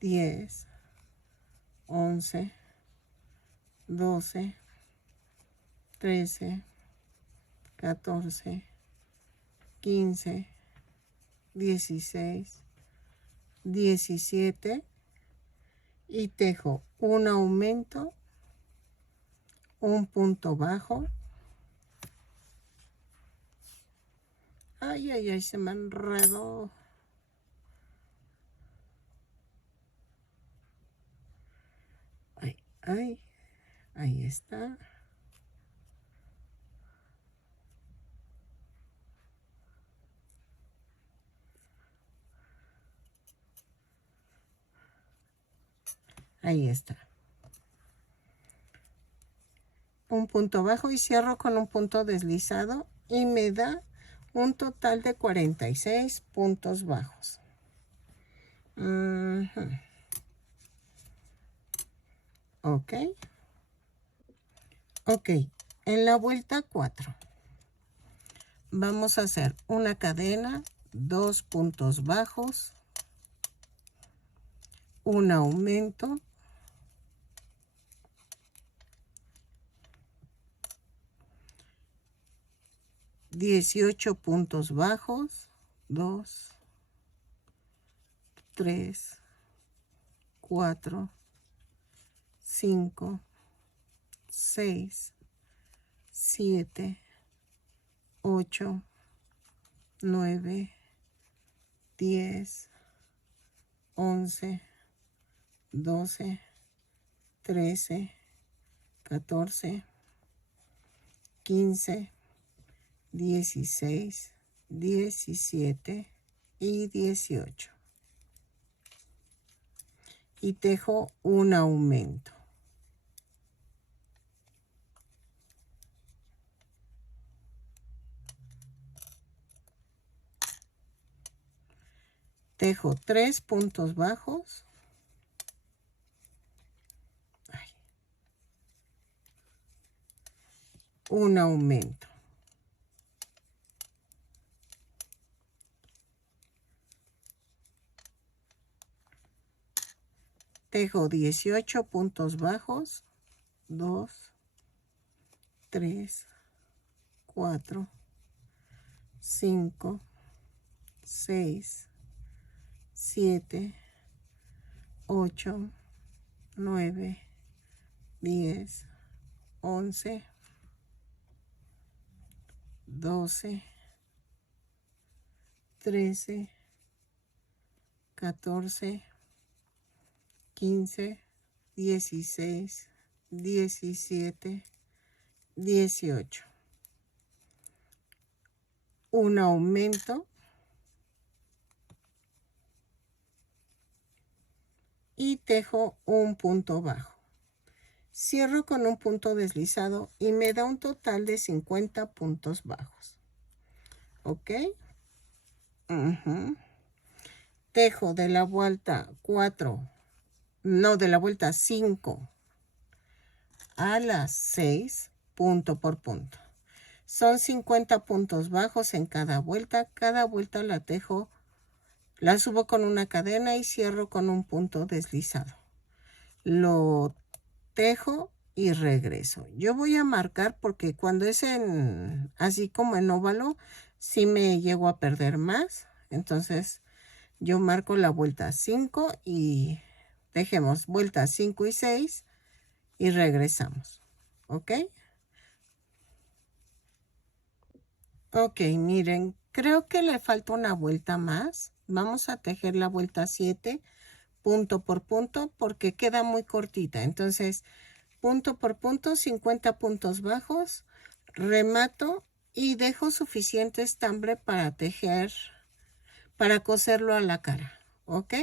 10, 11, 12, 13, 14, 15, 16, 17 y tejo un aumento, un punto bajo. Ay, ay, ay, se me enredó. Ay, ay, ahí está. Ahí está. Un punto bajo y cierro con un punto deslizado y me da un total de 46 puntos bajos. Ok. Ok, en la vuelta 4 vamos a hacer una cadena, 2 puntos bajos, un aumento, 18 puntos bajos, 2, 3, 4, 5, 6, 7, 8, 9, 10, 11, 12, 13, 14, 15, 16, 17 y 18. Y tejo un aumento. Tejo 3 puntos bajos. Ay. Un aumento. Tejo 18 puntos bajos. 2, 3, 4, 5, 6, 7, 8, 9, 10, 11, 12, 13, 14, 15, 16, 17, 18. Un aumento y tejo un punto bajo. Cierro con un punto deslizado y me da un total de 50 puntos bajos. ¿Ok? Tejo de la vuelta 4, no, de la vuelta 5 a las 6, punto por punto. Son 50 puntos bajos en cada vuelta. Cada vuelta la tejo, la subo con una cadena y cierro con un punto deslizado. Lo tejo y regreso. Yo voy a marcar porque cuando es en así como en óvalo, sí me llego a perder más. Entonces yo marco la vuelta 5 y dejemos vuelta 5 y 6 y regresamos. ¿Ok? Ok, miren, creo que le falta una vuelta más. Vamos a tejer la vuelta 7 punto por punto porque queda muy cortita. Entonces, punto por punto, 50 puntos bajos, remato y dejo suficiente estambre para tejer, para coserlo a la cara. ¿Ok?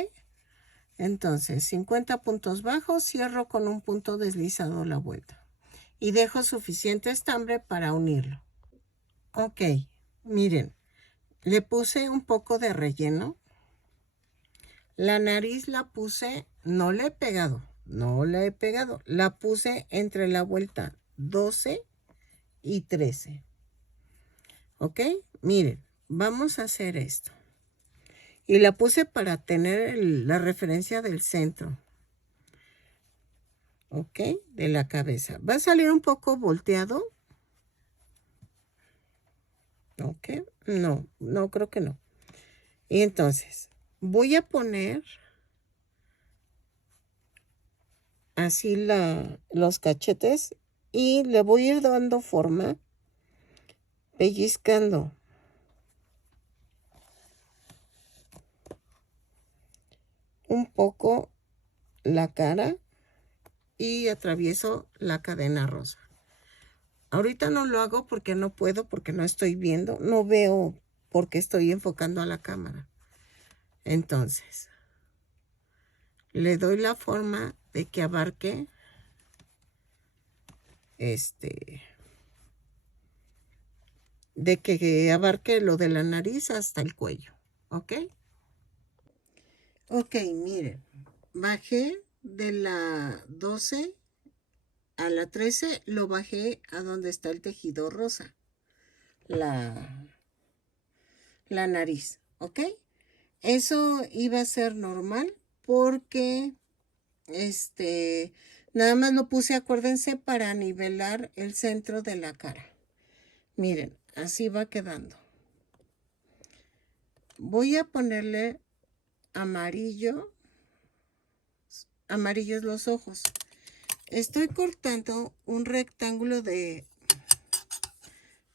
Entonces, 50 puntos bajos, cierro con un punto deslizado la vuelta. y dejo suficiente estambre para unirlo. Ok, miren, le puse un poco de relleno. La nariz la puse, no la he pegado, la puse entre la vuelta 12 y 13. Ok, miren, vamos a hacer esto. Y la puse para tener la referencia del centro. Ok, de la cabeza. Va a salir un poco volteado. Ok, no creo que no. Y entonces, voy a poner así los cachetes y le voy a ir dando forma, pellizcando. Un poco la cara y atravieso la cadena rosa. Ahorita no lo hago porque no puedo, porque no estoy viendo, no veo porque estoy enfocando a la cámara. Entonces, le doy la forma de que abarque de que abarque lo de la nariz hasta el cuello, ¿ok? Ok, miren, bajé de la 12 a la 13, lo bajé a donde está el tejido rosa, la nariz, ¿ok? Eso iba a ser normal porque, nada más lo puse, acuérdense, para nivelar el centro de la cara. Miren, así va quedando. Voy a ponerle amarillos los ojos. Estoy cortando un rectángulo de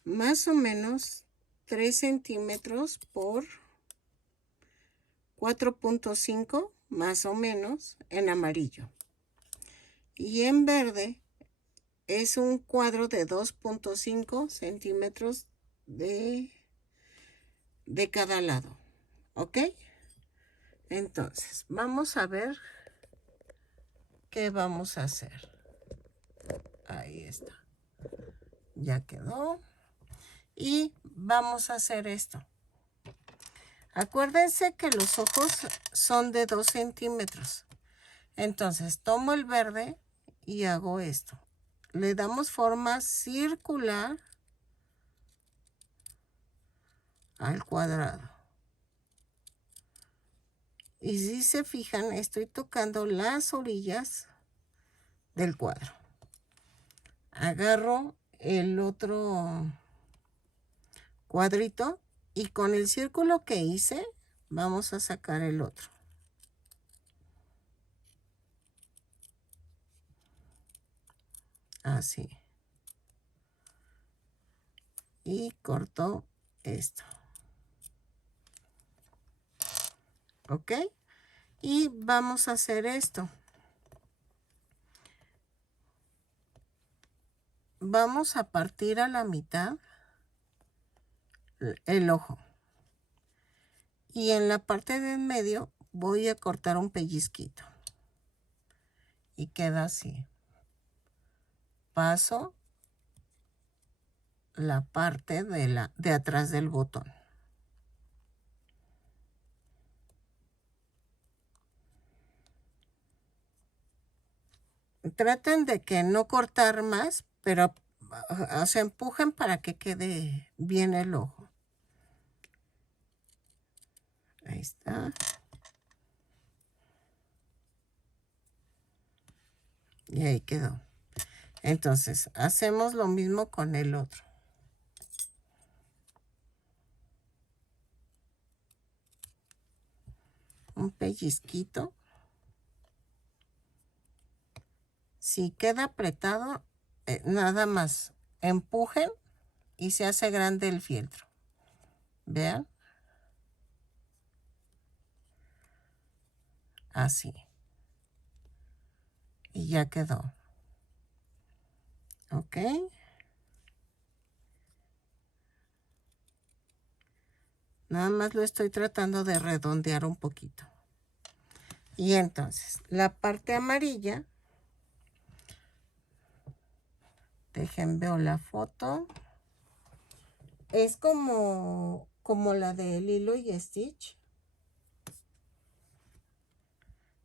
más o menos 3 centímetros por 4.5 más o menos en amarillo. Y en verde es un cuadro de 2.5 centímetros de cada lado. ¿Ok? Entonces, vamos a ver qué vamos a hacer. Ahí está. Ya quedó. Y vamos a hacer esto. Acuérdense que los ojos son de 2 centímetros. Entonces, tomo el verde y hago esto. Le damos forma circular al cuadrado. Y si se fijan, estoy tocando las orillas del cuadro. Agarro el otro cuadrito y con el círculo que hice, vamos a sacar el otro. Así. Y corto esto. ¿Ok? Y vamos a hacer esto. Vamos a partir a la mitad el ojo. Y en la parte de en medio voy a cortar un pellizquito. Y queda así. Paso la parte de atrás del botón. Traten de que no cortar más, pero se empujen para que quede bien el ojo. Ahí está. Y ahí quedó. Entonces, hacemos lo mismo con el otro. Un pellizquito. Si queda apretado, nada más empujen y se hace grande el fieltro. Vean. Así. Y ya quedó. ¿Ok? Nada más lo estoy tratando de redondear un poquito. Y entonces, la parte amarilla Dejen, veo la foto. Es como la de Lilo y Stitch.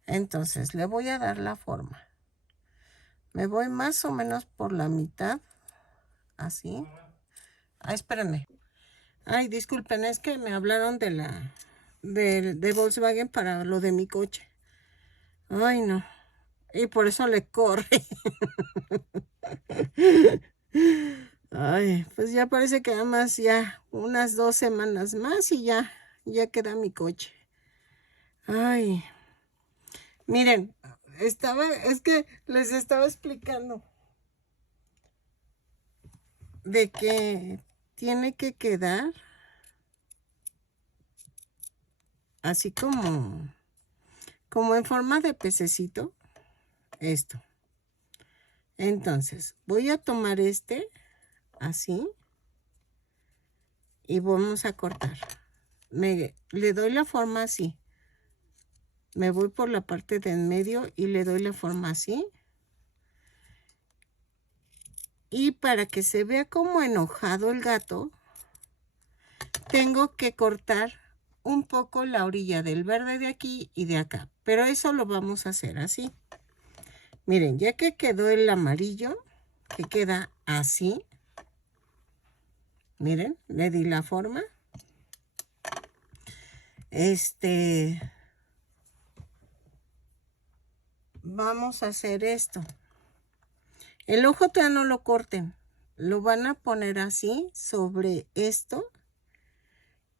Entonces le voy a dar la forma. Me voy más o menos por la mitad. Así. Ah, espérenme. Ay, disculpen, es que me hablaron de Volkswagen para lo de mi coche. Ay, no. Y por eso le corre. Ay, pues ya parece que nada más ya unas 2 semanas más y ya queda mi coche. Ay, miren, es que les estaba explicando de que tiene que quedar así como en forma de pececito, esto. Entonces, voy a tomar así, y vamos a cortar. Le doy la forma así. Me voy por la parte de en medio y le doy la forma así. Y para que se vea como enojado el gato, tengo que cortar un poco la orilla del verde de aquí y de acá. Pero eso lo vamos a hacer así. Miren, ya que quedó el amarillo, que queda así. Miren, le di la forma. Vamos a hacer esto. El ojo todavía no lo corten. Lo van a poner así sobre esto.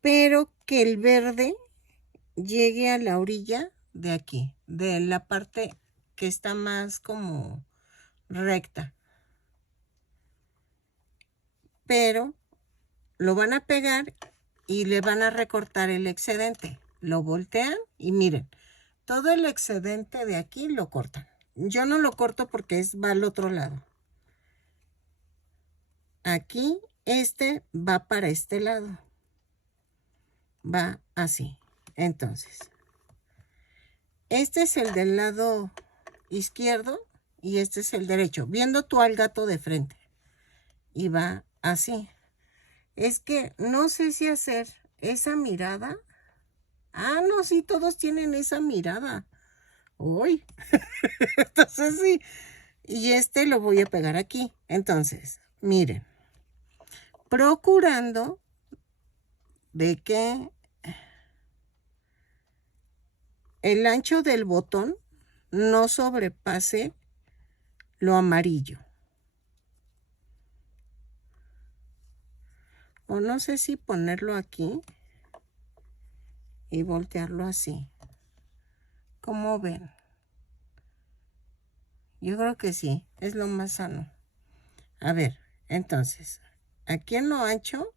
Pero que el verde llegue a la orilla de aquí. De la parte que está más como recta. Pero lo van a pegar y le van a recortar el excedente. Lo voltean y miren, todo el excedente de aquí lo cortan. Yo no lo corto porque va al otro lado. Aquí va para este lado. Va así. Entonces, este es el del lado izquierdo y este es el derecho. Viendo tú al gato de frente. Y va así. Es que no sé si hacer esa mirada. Ah, no, sí, todos tienen esa mirada. Uy. Entonces sí. Y lo voy a pegar aquí. Entonces, miren. Procurando de que el ancho del botón no sobrepase lo amarillo. O no sé si ponerlo aquí y voltearlo así. ¿Cómo ven? Yo creo que sí, es lo más sano. A ver, entonces, aquí en lo ancho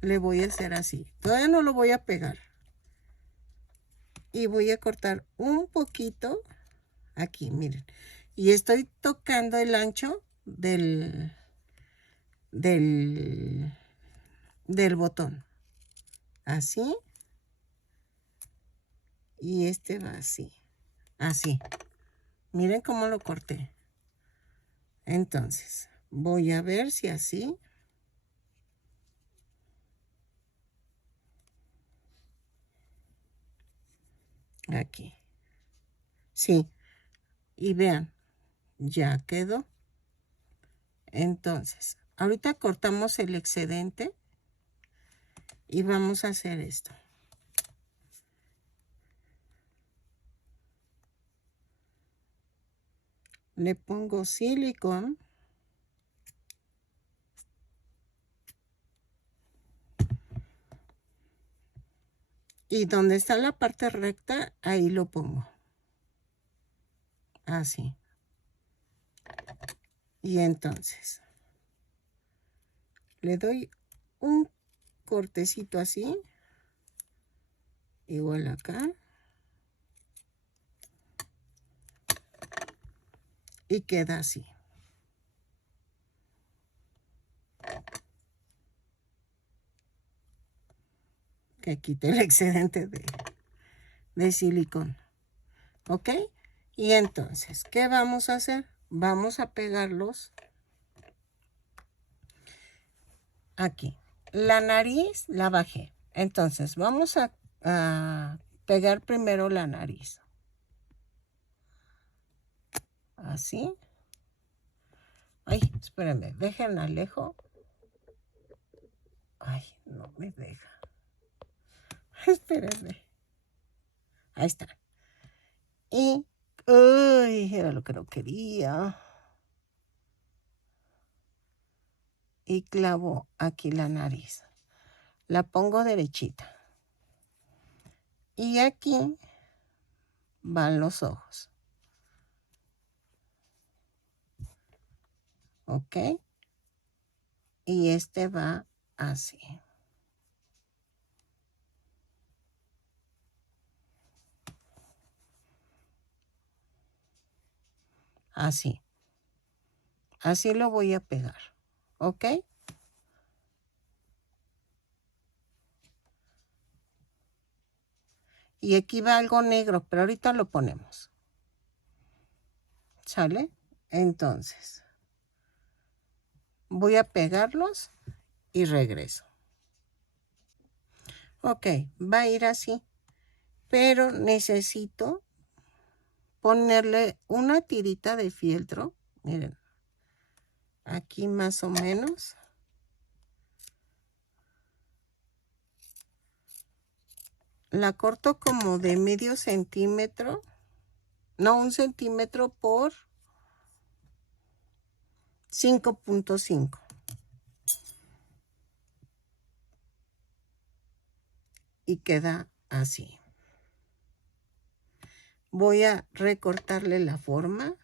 le voy a hacer así. Todavía no lo voy a pegar. Y voy a cortar un poquito aquí, miren. Y estoy tocando el ancho del botón. Así. Y va así. Así. Miren cómo lo corté. Entonces, voy a ver si así. Aquí. Sí. Y vean, ya quedó. Entonces, ahorita cortamos el excedente y vamos a hacer esto. Le pongo silicón. Y donde está la parte recta, ahí lo pongo. Así. Y entonces, le doy un cortecito así. Igual acá. Y queda así. Que quite el excedente de silicón. ¿Ok? Y entonces, ¿qué vamos a hacer? Vamos a pegarlos aquí. La nariz la bajé. Entonces, vamos a pegar primero la nariz. Así. Ay, espérenme, dejen alejo. Ay, no me deja. Espérenme. Ahí está. Y, uy, era lo que no quería. Y clavo aquí la nariz. La pongo derechita. Y aquí van los ojos. ¿Ok? Y este va así. Así. Así lo voy a pegar. ¿Ok? Y aquí va algo negro, pero ahorita lo ponemos. ¿Sale? Entonces, voy a pegarlos y regreso. Ok, va a ir así. Pero necesito ponerle una tirita de fieltro. Miren. Aquí más o menos. La corto como de medio centímetro. No, 1 centímetro por 5.5. Y queda así. Voy a recortarle la forma.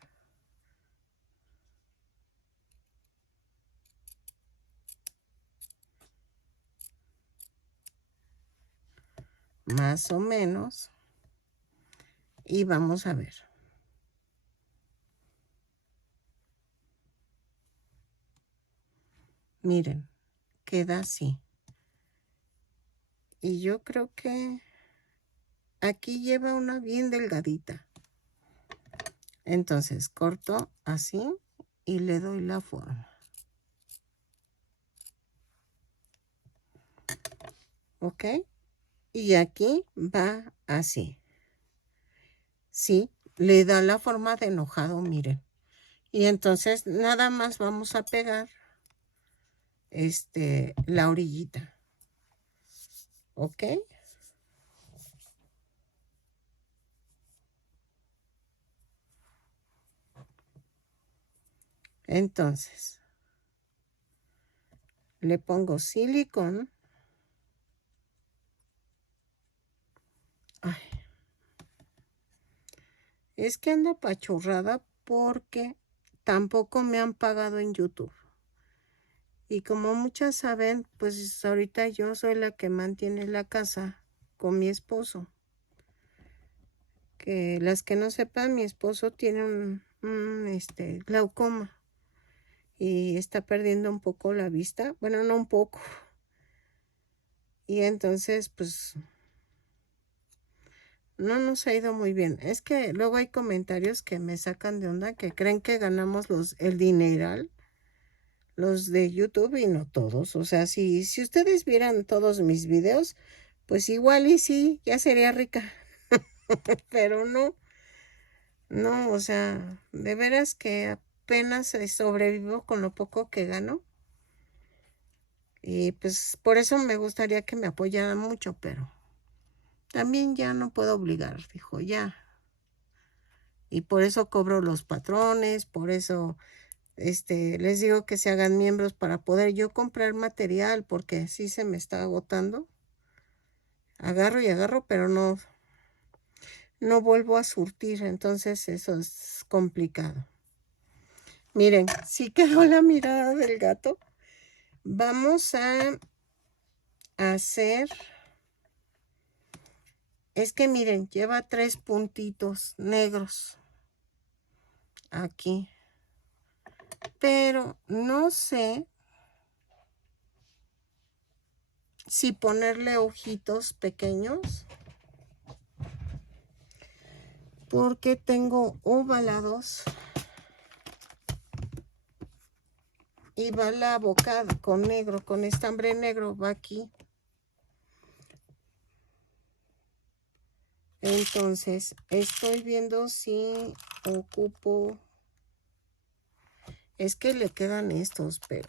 Más o menos. Y vamos a ver. Miren, queda así. Y yo creo que aquí lleva una bien delgadita. Entonces corto así y le doy la forma. ¿Ok? Y aquí va así. Sí, le da la forma de enojado, miren. Y entonces nada más vamos a pegar la orillita. ¿Ok? Entonces, le pongo silicón. Ay. Es que ando apachurrada porque tampoco me han pagado en YouTube. Y como muchas saben, pues ahorita yo soy la que mantiene la casa con mi esposo. Que las que no sepan, mi esposo tiene un glaucoma. Y está perdiendo un poco la vista. Bueno, no un poco. Y entonces, pues, no nos ha ido muy bien. Es que luego hay comentarios que me sacan de onda, que creen que ganamos el dineral, los de YouTube, y no todos. O sea, si ustedes vieran todos mis videos, pues igual y sí, ya sería rica. Pero no, no, o sea, de veras que apenas sobrevivo con lo poco que gano. Y pues por eso me gustaría que me apoyaran mucho, pero también ya no puedo obligar, dijo, ya. Y por eso cobro los patrones, por eso les digo que se hagan miembros para poder yo comprar material, porque sí se me está agotando. Agarro y agarro, pero no vuelvo a surtir, entonces eso es complicado. Miren, sí quedó la mirada del gato. Vamos a hacer... Es que miren, lleva 3 puntitos negros aquí. Pero no sé si ponerle ojitos pequeños. porque tengo ovalados y va la boca con negro, con estambre negro, va aquí. Entonces, estoy viendo si ocupo... Es que le quedan estos, pero...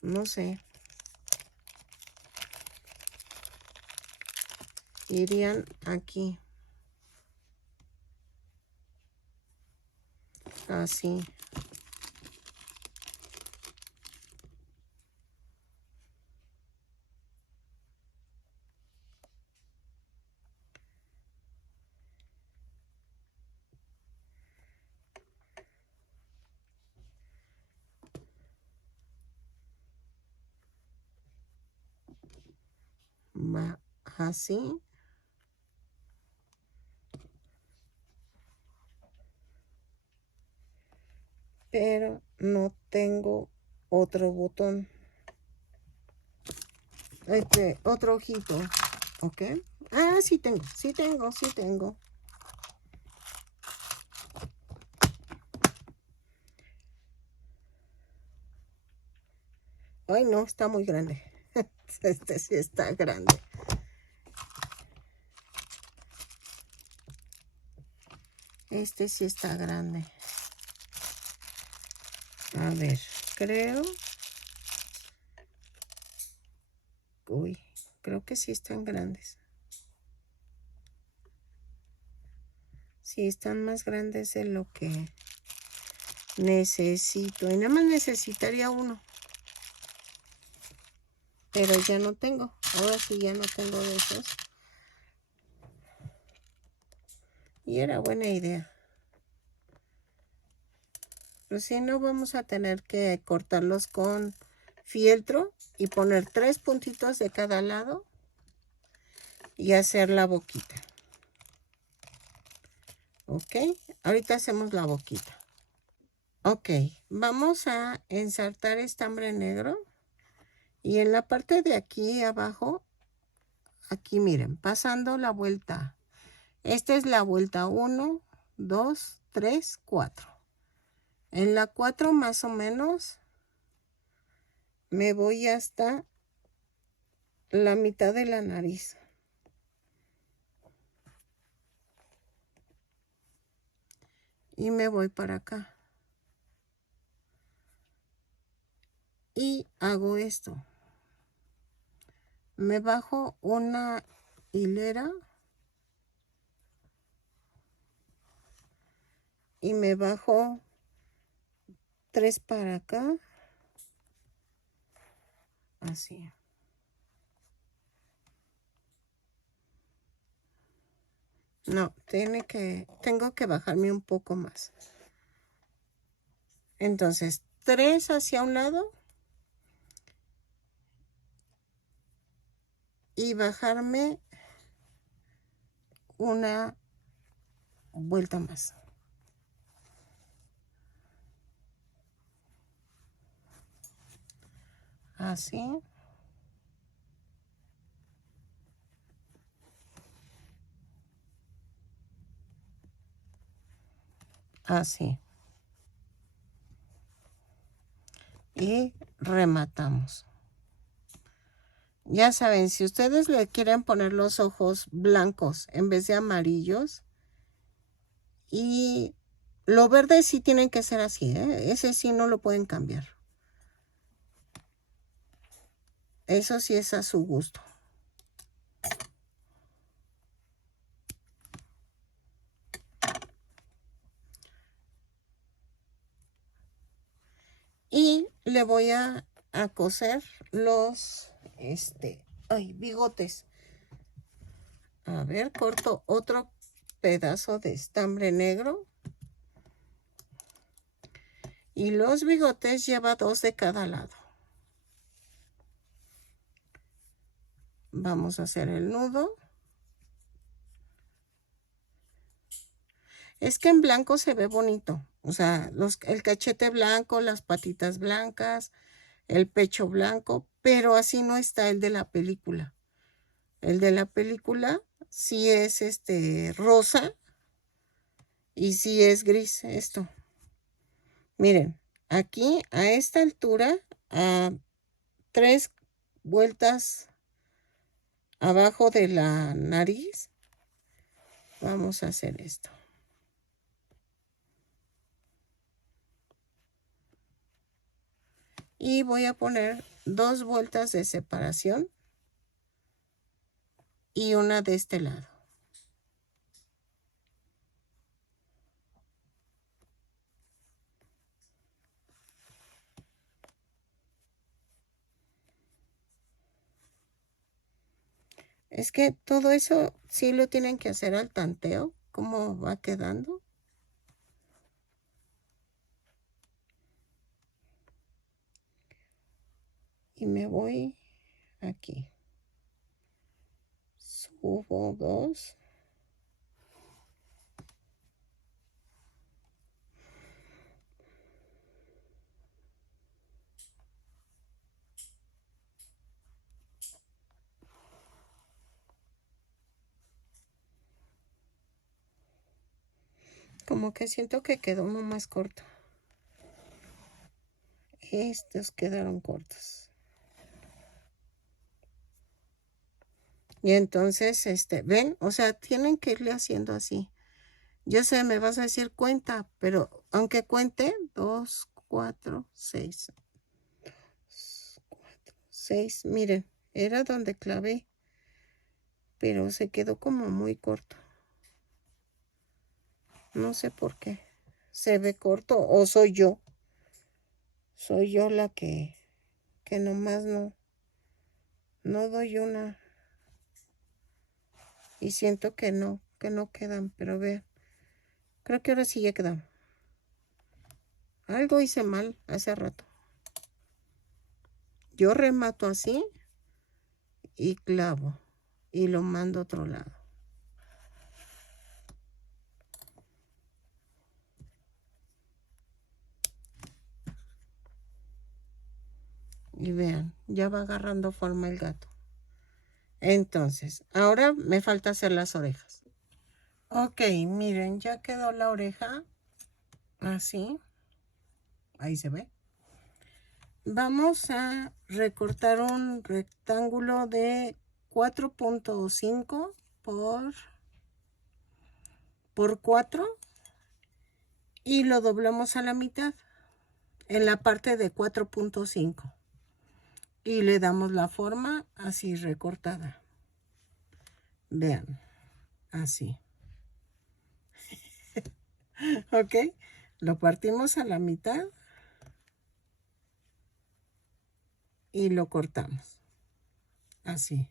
No sé. Irían aquí. Así. Va así. Pero no tengo otro botón. Otro ojito. ¿Ok? Ah, sí tengo, sí tengo, sí tengo. Ay, no, está muy grande. Este sí está grande. Este sí está grande. A ver, creo. Uy, creo que sí están grandes. Sí, están más grandes de lo que necesito. Y nada más necesitaría uno. Pero ya no tengo. Ahora sí ya no tengo de esos. Y era buena idea. Pero si no, vamos a tener que cortarlos con fieltro y poner 3 puntitos de cada lado y hacer la boquita. Ok, ahorita hacemos la boquita. Ok, vamos a ensartar estambre negro y en la parte de aquí abajo, aquí miren, pasando la vuelta. Esta es la vuelta 1, 2, 3, 4. En la 4 más o menos me voy hasta la mitad de la nariz. Y me voy para acá. Y hago esto. Me bajo una hilera. Y me bajo 3 para acá. Así. No, tengo que bajarme un poco más. Entonces, 3 hacia un lado. Y bajarme una vuelta más. Así. Así. Y rematamos. Ya saben, si ustedes le quieren poner los ojos blancos en vez de amarillos, y lo verde sí tienen que ser así, ¿eh? Ese sí no lo pueden cambiar. Eso sí es a su gusto. Y le voy a coser los, bigotes. A ver, corto otro pedazo de estambre negro. Y los bigotes lleva 2 de cada lado. Vamos a hacer el nudo. Es que en blanco se ve bonito. O sea, el cachete blanco, las patitas blancas, el pecho blanco, pero así no está el de la película. El de la película sí es rosa y sí es gris esto. Miren, aquí a esta altura, a 3 vueltas abajo de la nariz, vamos a hacer esto. Y voy a poner 2 vueltas de separación y una de este lado. Es que todo eso sí lo tienen que hacer al tanteo, cómo va quedando. Y me voy aquí. Subo 2. Como que siento que quedó uno más corto. Estos quedaron cortos. Y entonces, ¿ven? O sea, tienen que irle haciendo así. Yo sé, me vas a decir cuenta, pero aunque cuente, 2, 4, 6. 4, 6. Miren, era donde clavé, pero se quedó como muy corto. No sé por qué. Se ve corto o soy yo. Soy yo la que nomás no doy una. Y siento que no quedan, pero vean. Creo que ahora sí ya quedan. Algo hice mal hace rato. Yo remato así y clavo y lo mando a otro lado. Y vean, ya va agarrando forma el gato. Entonces, ahora me falta hacer las orejas. Ok, miren, ya quedó la oreja así. Ahí se ve. Vamos a recortar un rectángulo de 4.5 por 4 y lo doblamos a la mitad en la parte de 4.5 y le damos la forma así recortada. Vean, así. Ok, lo partimos a la mitad y lo cortamos así.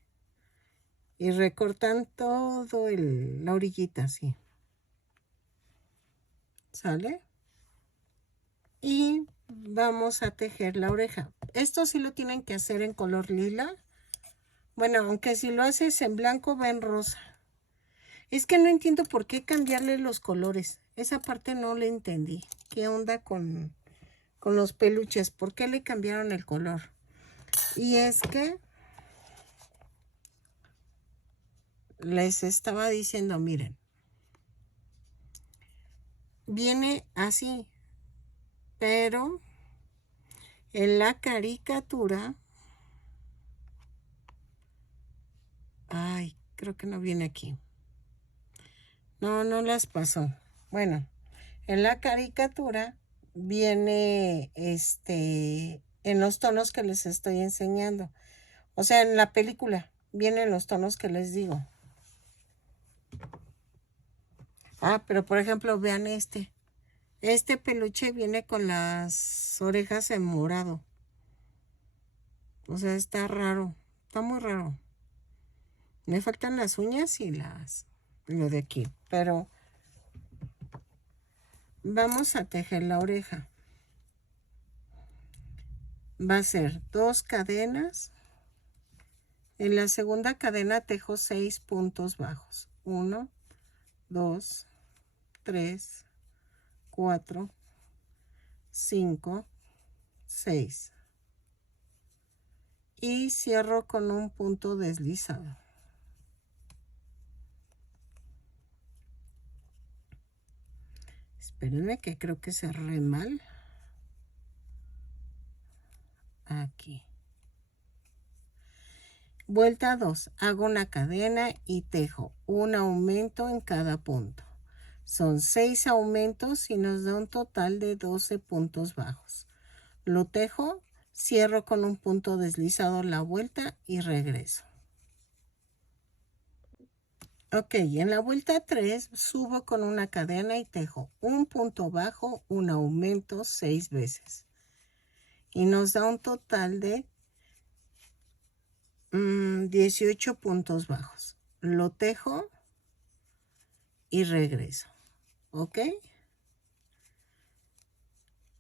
Y recortan todo la orillita así. ¿Sale? Y vamos a tejer la oreja. Esto sí lo tienen que hacer en color lila. Bueno, aunque si lo haces en blanco va en rosa. Es que no entiendo por qué cambiarle los colores. Esa parte no le entendí. ¿Qué onda con los peluches? ¿Por qué le cambiaron el color? Y es que les estaba diciendo, miren. Viene así. Pero en la caricatura... Ay, creo que no viene aquí. No las pasó. Bueno, en la caricatura viene en los tonos que les estoy enseñando. O sea, en la película vienen los tonos que les digo. Ah, pero por ejemplo, vean este. Este peluche viene con las orejas en morado. O sea, está raro. Está muy raro. Me faltan las uñas y lo de aquí. Pero vamos a tejer la oreja. Va a ser 2 cadenas. En la segunda cadena tejo 6 puntos bajos. 1, 2, 3, 4, 5, 6. Y cierro con un punto deslizado. Espérenme que creo que cerré mal. Aquí. Vuelta 2. Hago una cadena y tejo un aumento en cada punto. Son 6 aumentos y nos da un total de 12 puntos bajos. Lo tejo, cierro con un punto deslizado la vuelta y regreso. Ok, en la vuelta 3 subo con una cadena y tejo un punto bajo, un aumento 6 veces. Y nos da un total de 18 puntos bajos. Lo tejo y regreso. ¿Ok?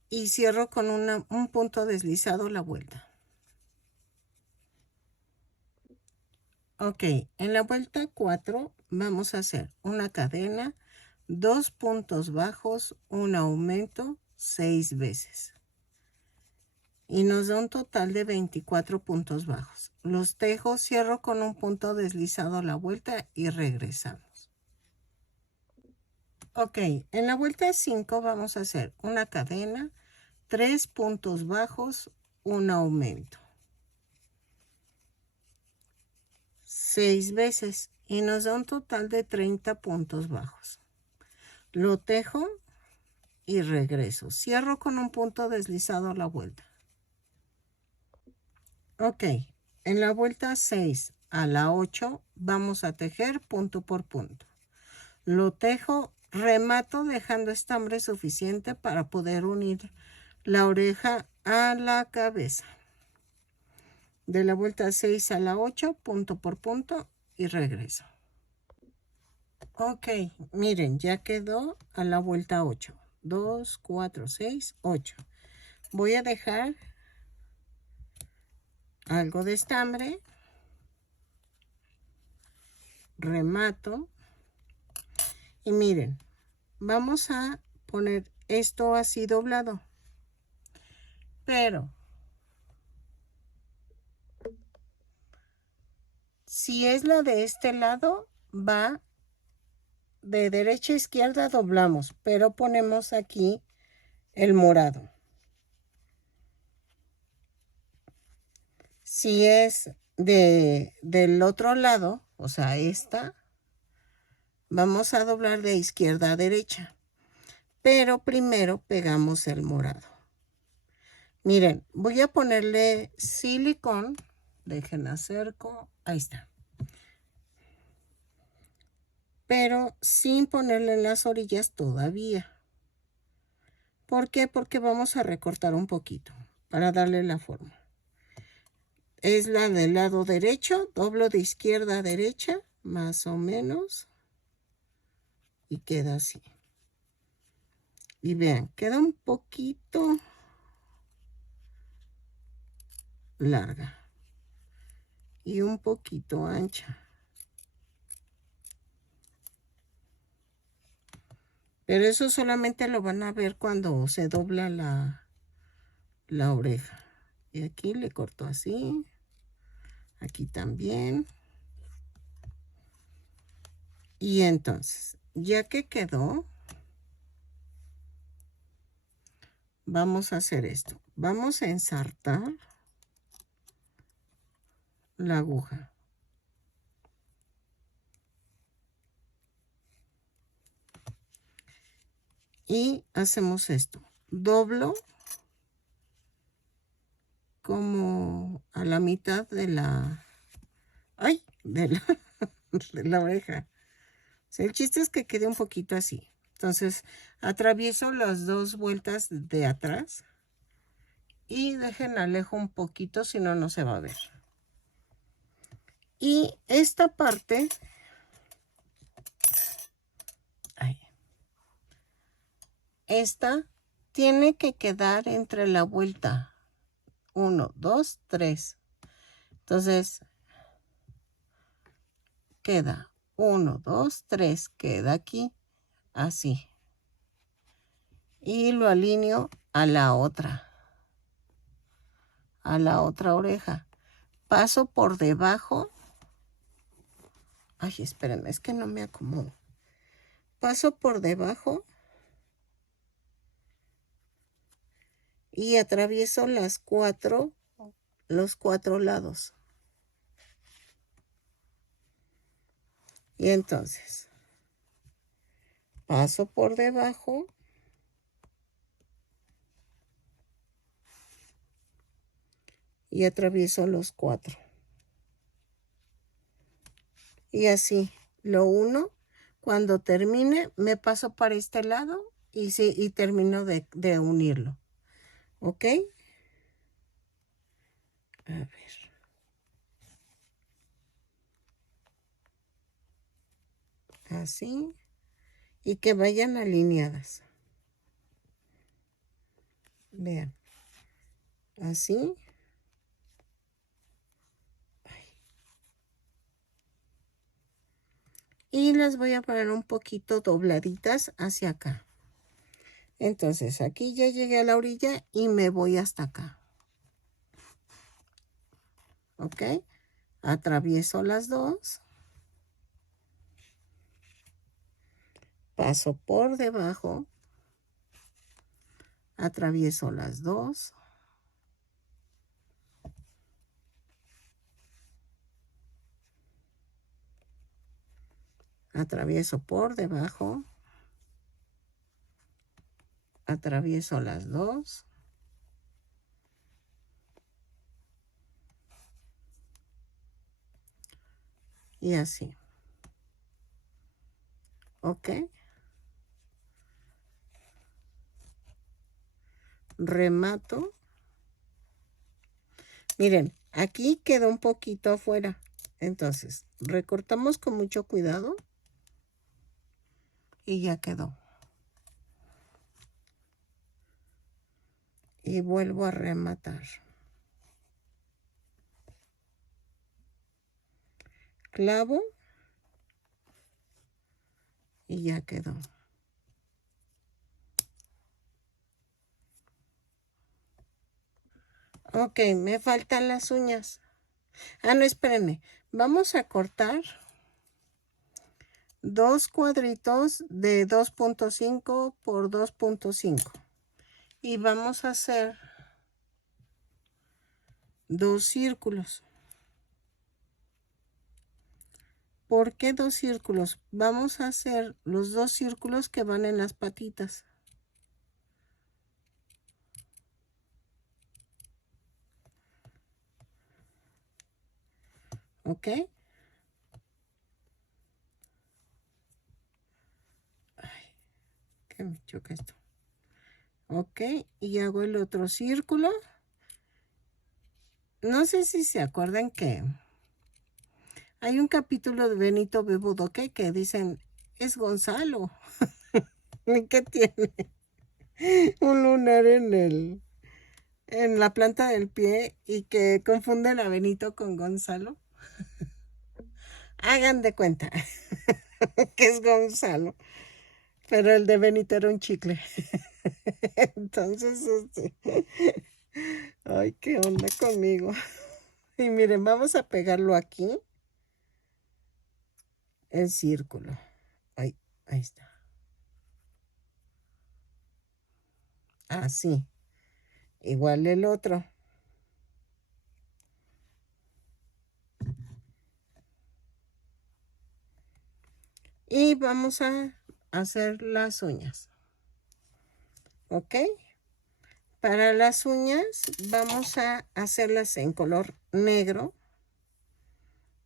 Y cierro con un punto deslizado la vuelta. Ok, en la vuelta 4 vamos a hacer una cadena, 2 puntos bajos, un aumento 6 veces. Y nos da un total de 24 puntos bajos. Los tejo, cierro con un punto deslizado la vuelta y regresamos. Ok, en la vuelta 5 vamos a hacer una cadena, 3 puntos bajos, un aumento 6 veces y nos da un total de 30 puntos bajos. Lo tejo y regreso. Cierro con un punto deslizado la vuelta. Ok, en la vuelta 6 a la 8 vamos a tejer punto por punto. Lo tejo, remato dejando estambre suficiente para poder unir la oreja a la cabeza. De la vuelta 6 a la 8, punto por punto y regreso. Ok, miren, ya quedó a la vuelta 8. 2, 4, 6, 8. Voy a dejar algo de estambre. Remato. Y miren, vamos a poner esto así doblado. Pero si es la de este lado, va de derecha a izquierda, doblamos, pero ponemos aquí el morado. Si es del otro lado, o sea, esta, vamos a doblar de izquierda a derecha. Pero primero pegamos el morado. Miren, voy a ponerle silicón. Dejen acerco. Ahí está. Pero sin ponerle en las orillas todavía. ¿Por qué? Porque vamos a recortar un poquito para darle la forma. Es la del lado derecho, doblo de izquierda a derecha, más o menos. Y queda así. Y vean, queda un poquito larga. Y un poquito ancha. Pero eso solamente lo van a ver cuando se dobla la oreja. Y aquí le corto así. Aquí también. Y entonces, ya que quedó, vamos a hacer esto. Vamos a ensartar la aguja. Y hacemos esto. Doblo como a la mitad de la... ¡Ay! De la oreja. O sea, el chiste es que quede un poquito así. Entonces, atravieso las dos vueltas de atrás. Y dejen alejo un poquito, si no, no se va a ver. Y esta parte... Ahí. Esta tiene que quedar entre la vuelta 1, 2, 3. Entonces, queda 1, 2, 3. Queda aquí, así. Y lo alineo a la otra oreja. Paso por debajo. Ay, espérenme, es que no me acomodo. Paso por debajo y atravieso los cuatro lados. Y entonces paso por debajo y atravieso los 4. Y así lo uno. Cuando termine, me paso para este lado y termino de unirlo. ¿Ok? A ver. Así. Y que vayan alineadas. Vean. Así. Y las voy a poner un poquito dobladitas hacia acá. Entonces aquí ya llegué a la orilla y me voy hasta acá. ¿Ok? Atravieso las dos. Paso por debajo. Atravieso las dos. Atravieso por debajo. Atravieso las dos. Y así. ¿Ok? Remato. Miren, aquí quedó un poquito afuera. Entonces, recortamos con mucho cuidado. Y ya quedó. Y vuelvo a rematar. Clavo. Y ya quedó. Ok, me faltan las uñas. Ah, no, espérenme. Vamos a cortar 2 cuadritos de 2.5 por 2.5. Y vamos a hacer 2 círculos. ¿Por qué 2 círculos? Vamos a hacer los 2 círculos que van en las patitas. ¿Ok? Ay, que me choca esto. Ok, y hago el otro círculo. No sé si se acuerdan que hay un capítulo de Benito Bebodoque que dicen, es Gonzalo. ¿Qué tiene? Un lunar en la planta del pie y que confunden a Benito con Gonzalo. Hagan de cuenta que es Gonzalo, pero el de Benito era un chicle. Entonces, ay, qué onda conmigo. Y miren, vamos a pegarlo aquí, el círculo. Ahí está. Así. Igual el otro. Y vamos a hacer las uñas. ¿Ok? Para las uñas vamos a hacerlas en color negro.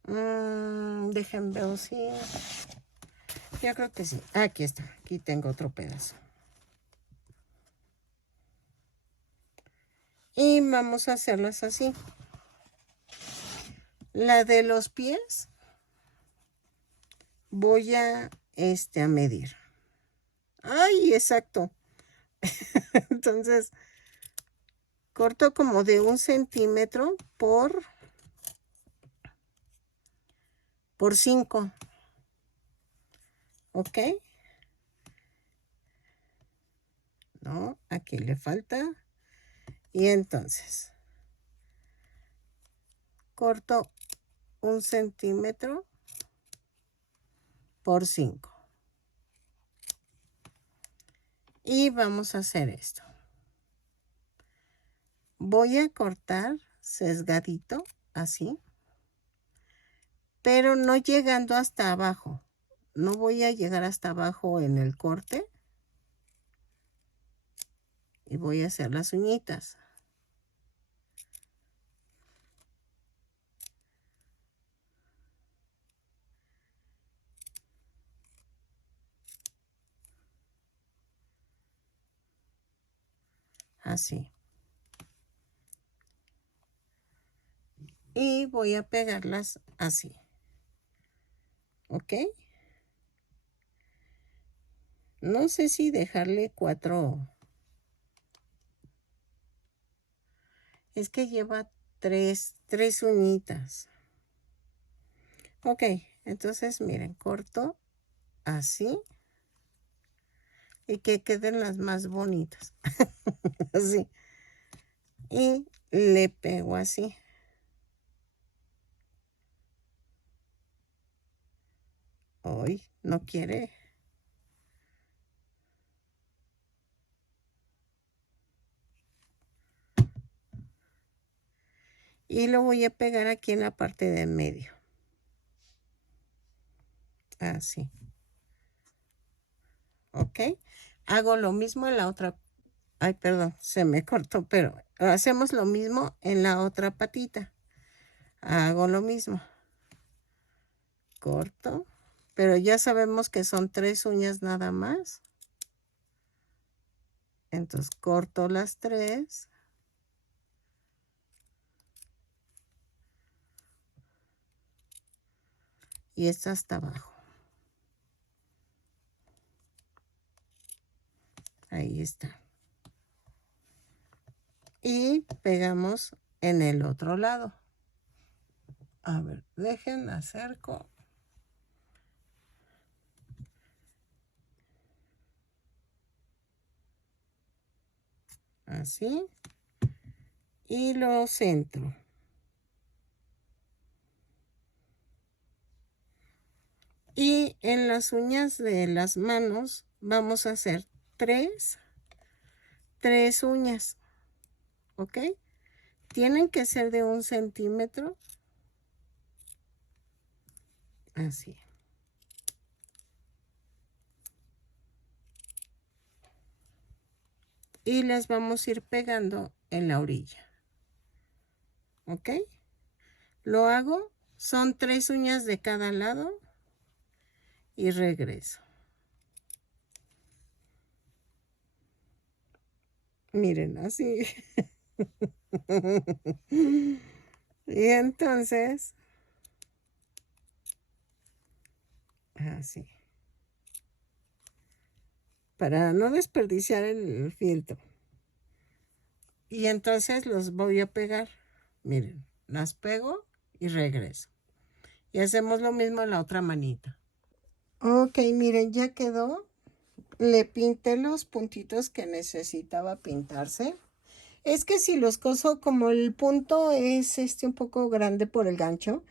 Dejen ver si... Yo creo que sí. Aquí está. Aquí tengo otro pedazo. Y vamos a hacerlas así. La de los pies voy a medir. ¡Ay, exacto! Entonces, corto como de 1 centímetro por 5. ¿Ok? No, aquí le falta. Y entonces, corto 1 centímetro por 5. Y vamos a hacer esto. Voy a cortar sesgadito, así, pero no llegando hasta abajo. No voy a llegar hasta abajo en el corte. Y voy a hacer las uñitas. Así. Y voy a pegarlas así. ¿Ok? No sé si dejarle 4. Es que lleva tres uñitas. Ok, entonces miren, corto así. Y que queden las más bonitas. Así. Y le pego así. Hoy no quiere. Y lo voy a pegar aquí en la parte de en medio. Así. ¿Ok? Hago lo mismo en la otra. Ay, perdón, se me cortó, pero hacemos lo mismo en la otra patita. Hago lo mismo. Corto. Pero ya sabemos que son 3 uñas nada más. Entonces corto las 3. Y esta hasta abajo. Ahí está. Y pegamos en el otro lado. A ver, dejen, acerco. Así. Y lo centro. Y en las uñas de las manos vamos a hacer 3 uñas. ¿Ok? Tienen que ser de 1 centímetro. Así. Y las vamos a ir pegando en la orilla. ¿Ok? Lo hago. Son 3 uñas de cada lado. Y regreso. Miren, así. Y entonces, así. Para no desperdiciar el filtro. Y entonces los voy a pegar. Miren, las pego y regreso. Y hacemos lo mismo en la otra manita. Ok, miren, ya quedó. Le pinté los puntitos que necesitaba pintarse. Es que si los coso, como el punto es un poco grande por el gancho,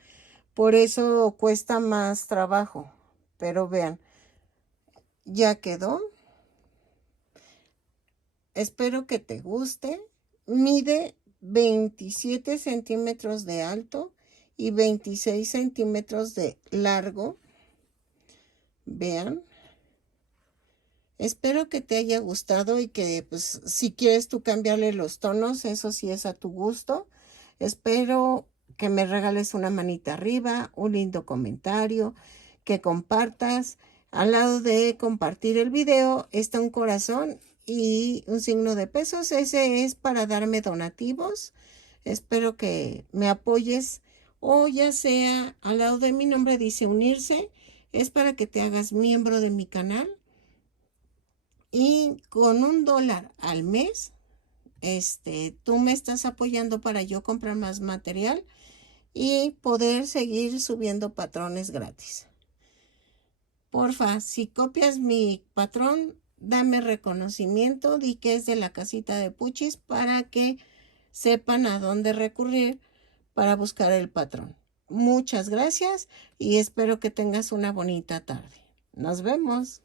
por eso cuesta más trabajo. Pero vean, ya quedó. Espero que te guste. Mide 27 centímetros de alto y 26 centímetros de largo. Vean. Espero que te haya gustado y que, pues, si quieres tú cambiarle los tonos, eso sí es a tu gusto. Espero que me regales una manita arriba, un lindo comentario, que compartas. Al lado de compartir el video está un corazón y un signo de pesos. Ese es para darme donativos. Espero que me apoyes, o ya sea al lado de mi nombre dice unirse. Es para que te hagas miembro de mi canal. Y con $1 al mes, tú me estás apoyando para yo comprar más material y poder seguir subiendo patrones gratis. Porfa, si copias mi patrón, dame reconocimiento, di que es de la casita de Puchis para que sepan a dónde recurrir para buscar el patrón. Muchas gracias y espero que tengas una bonita tarde. Nos vemos.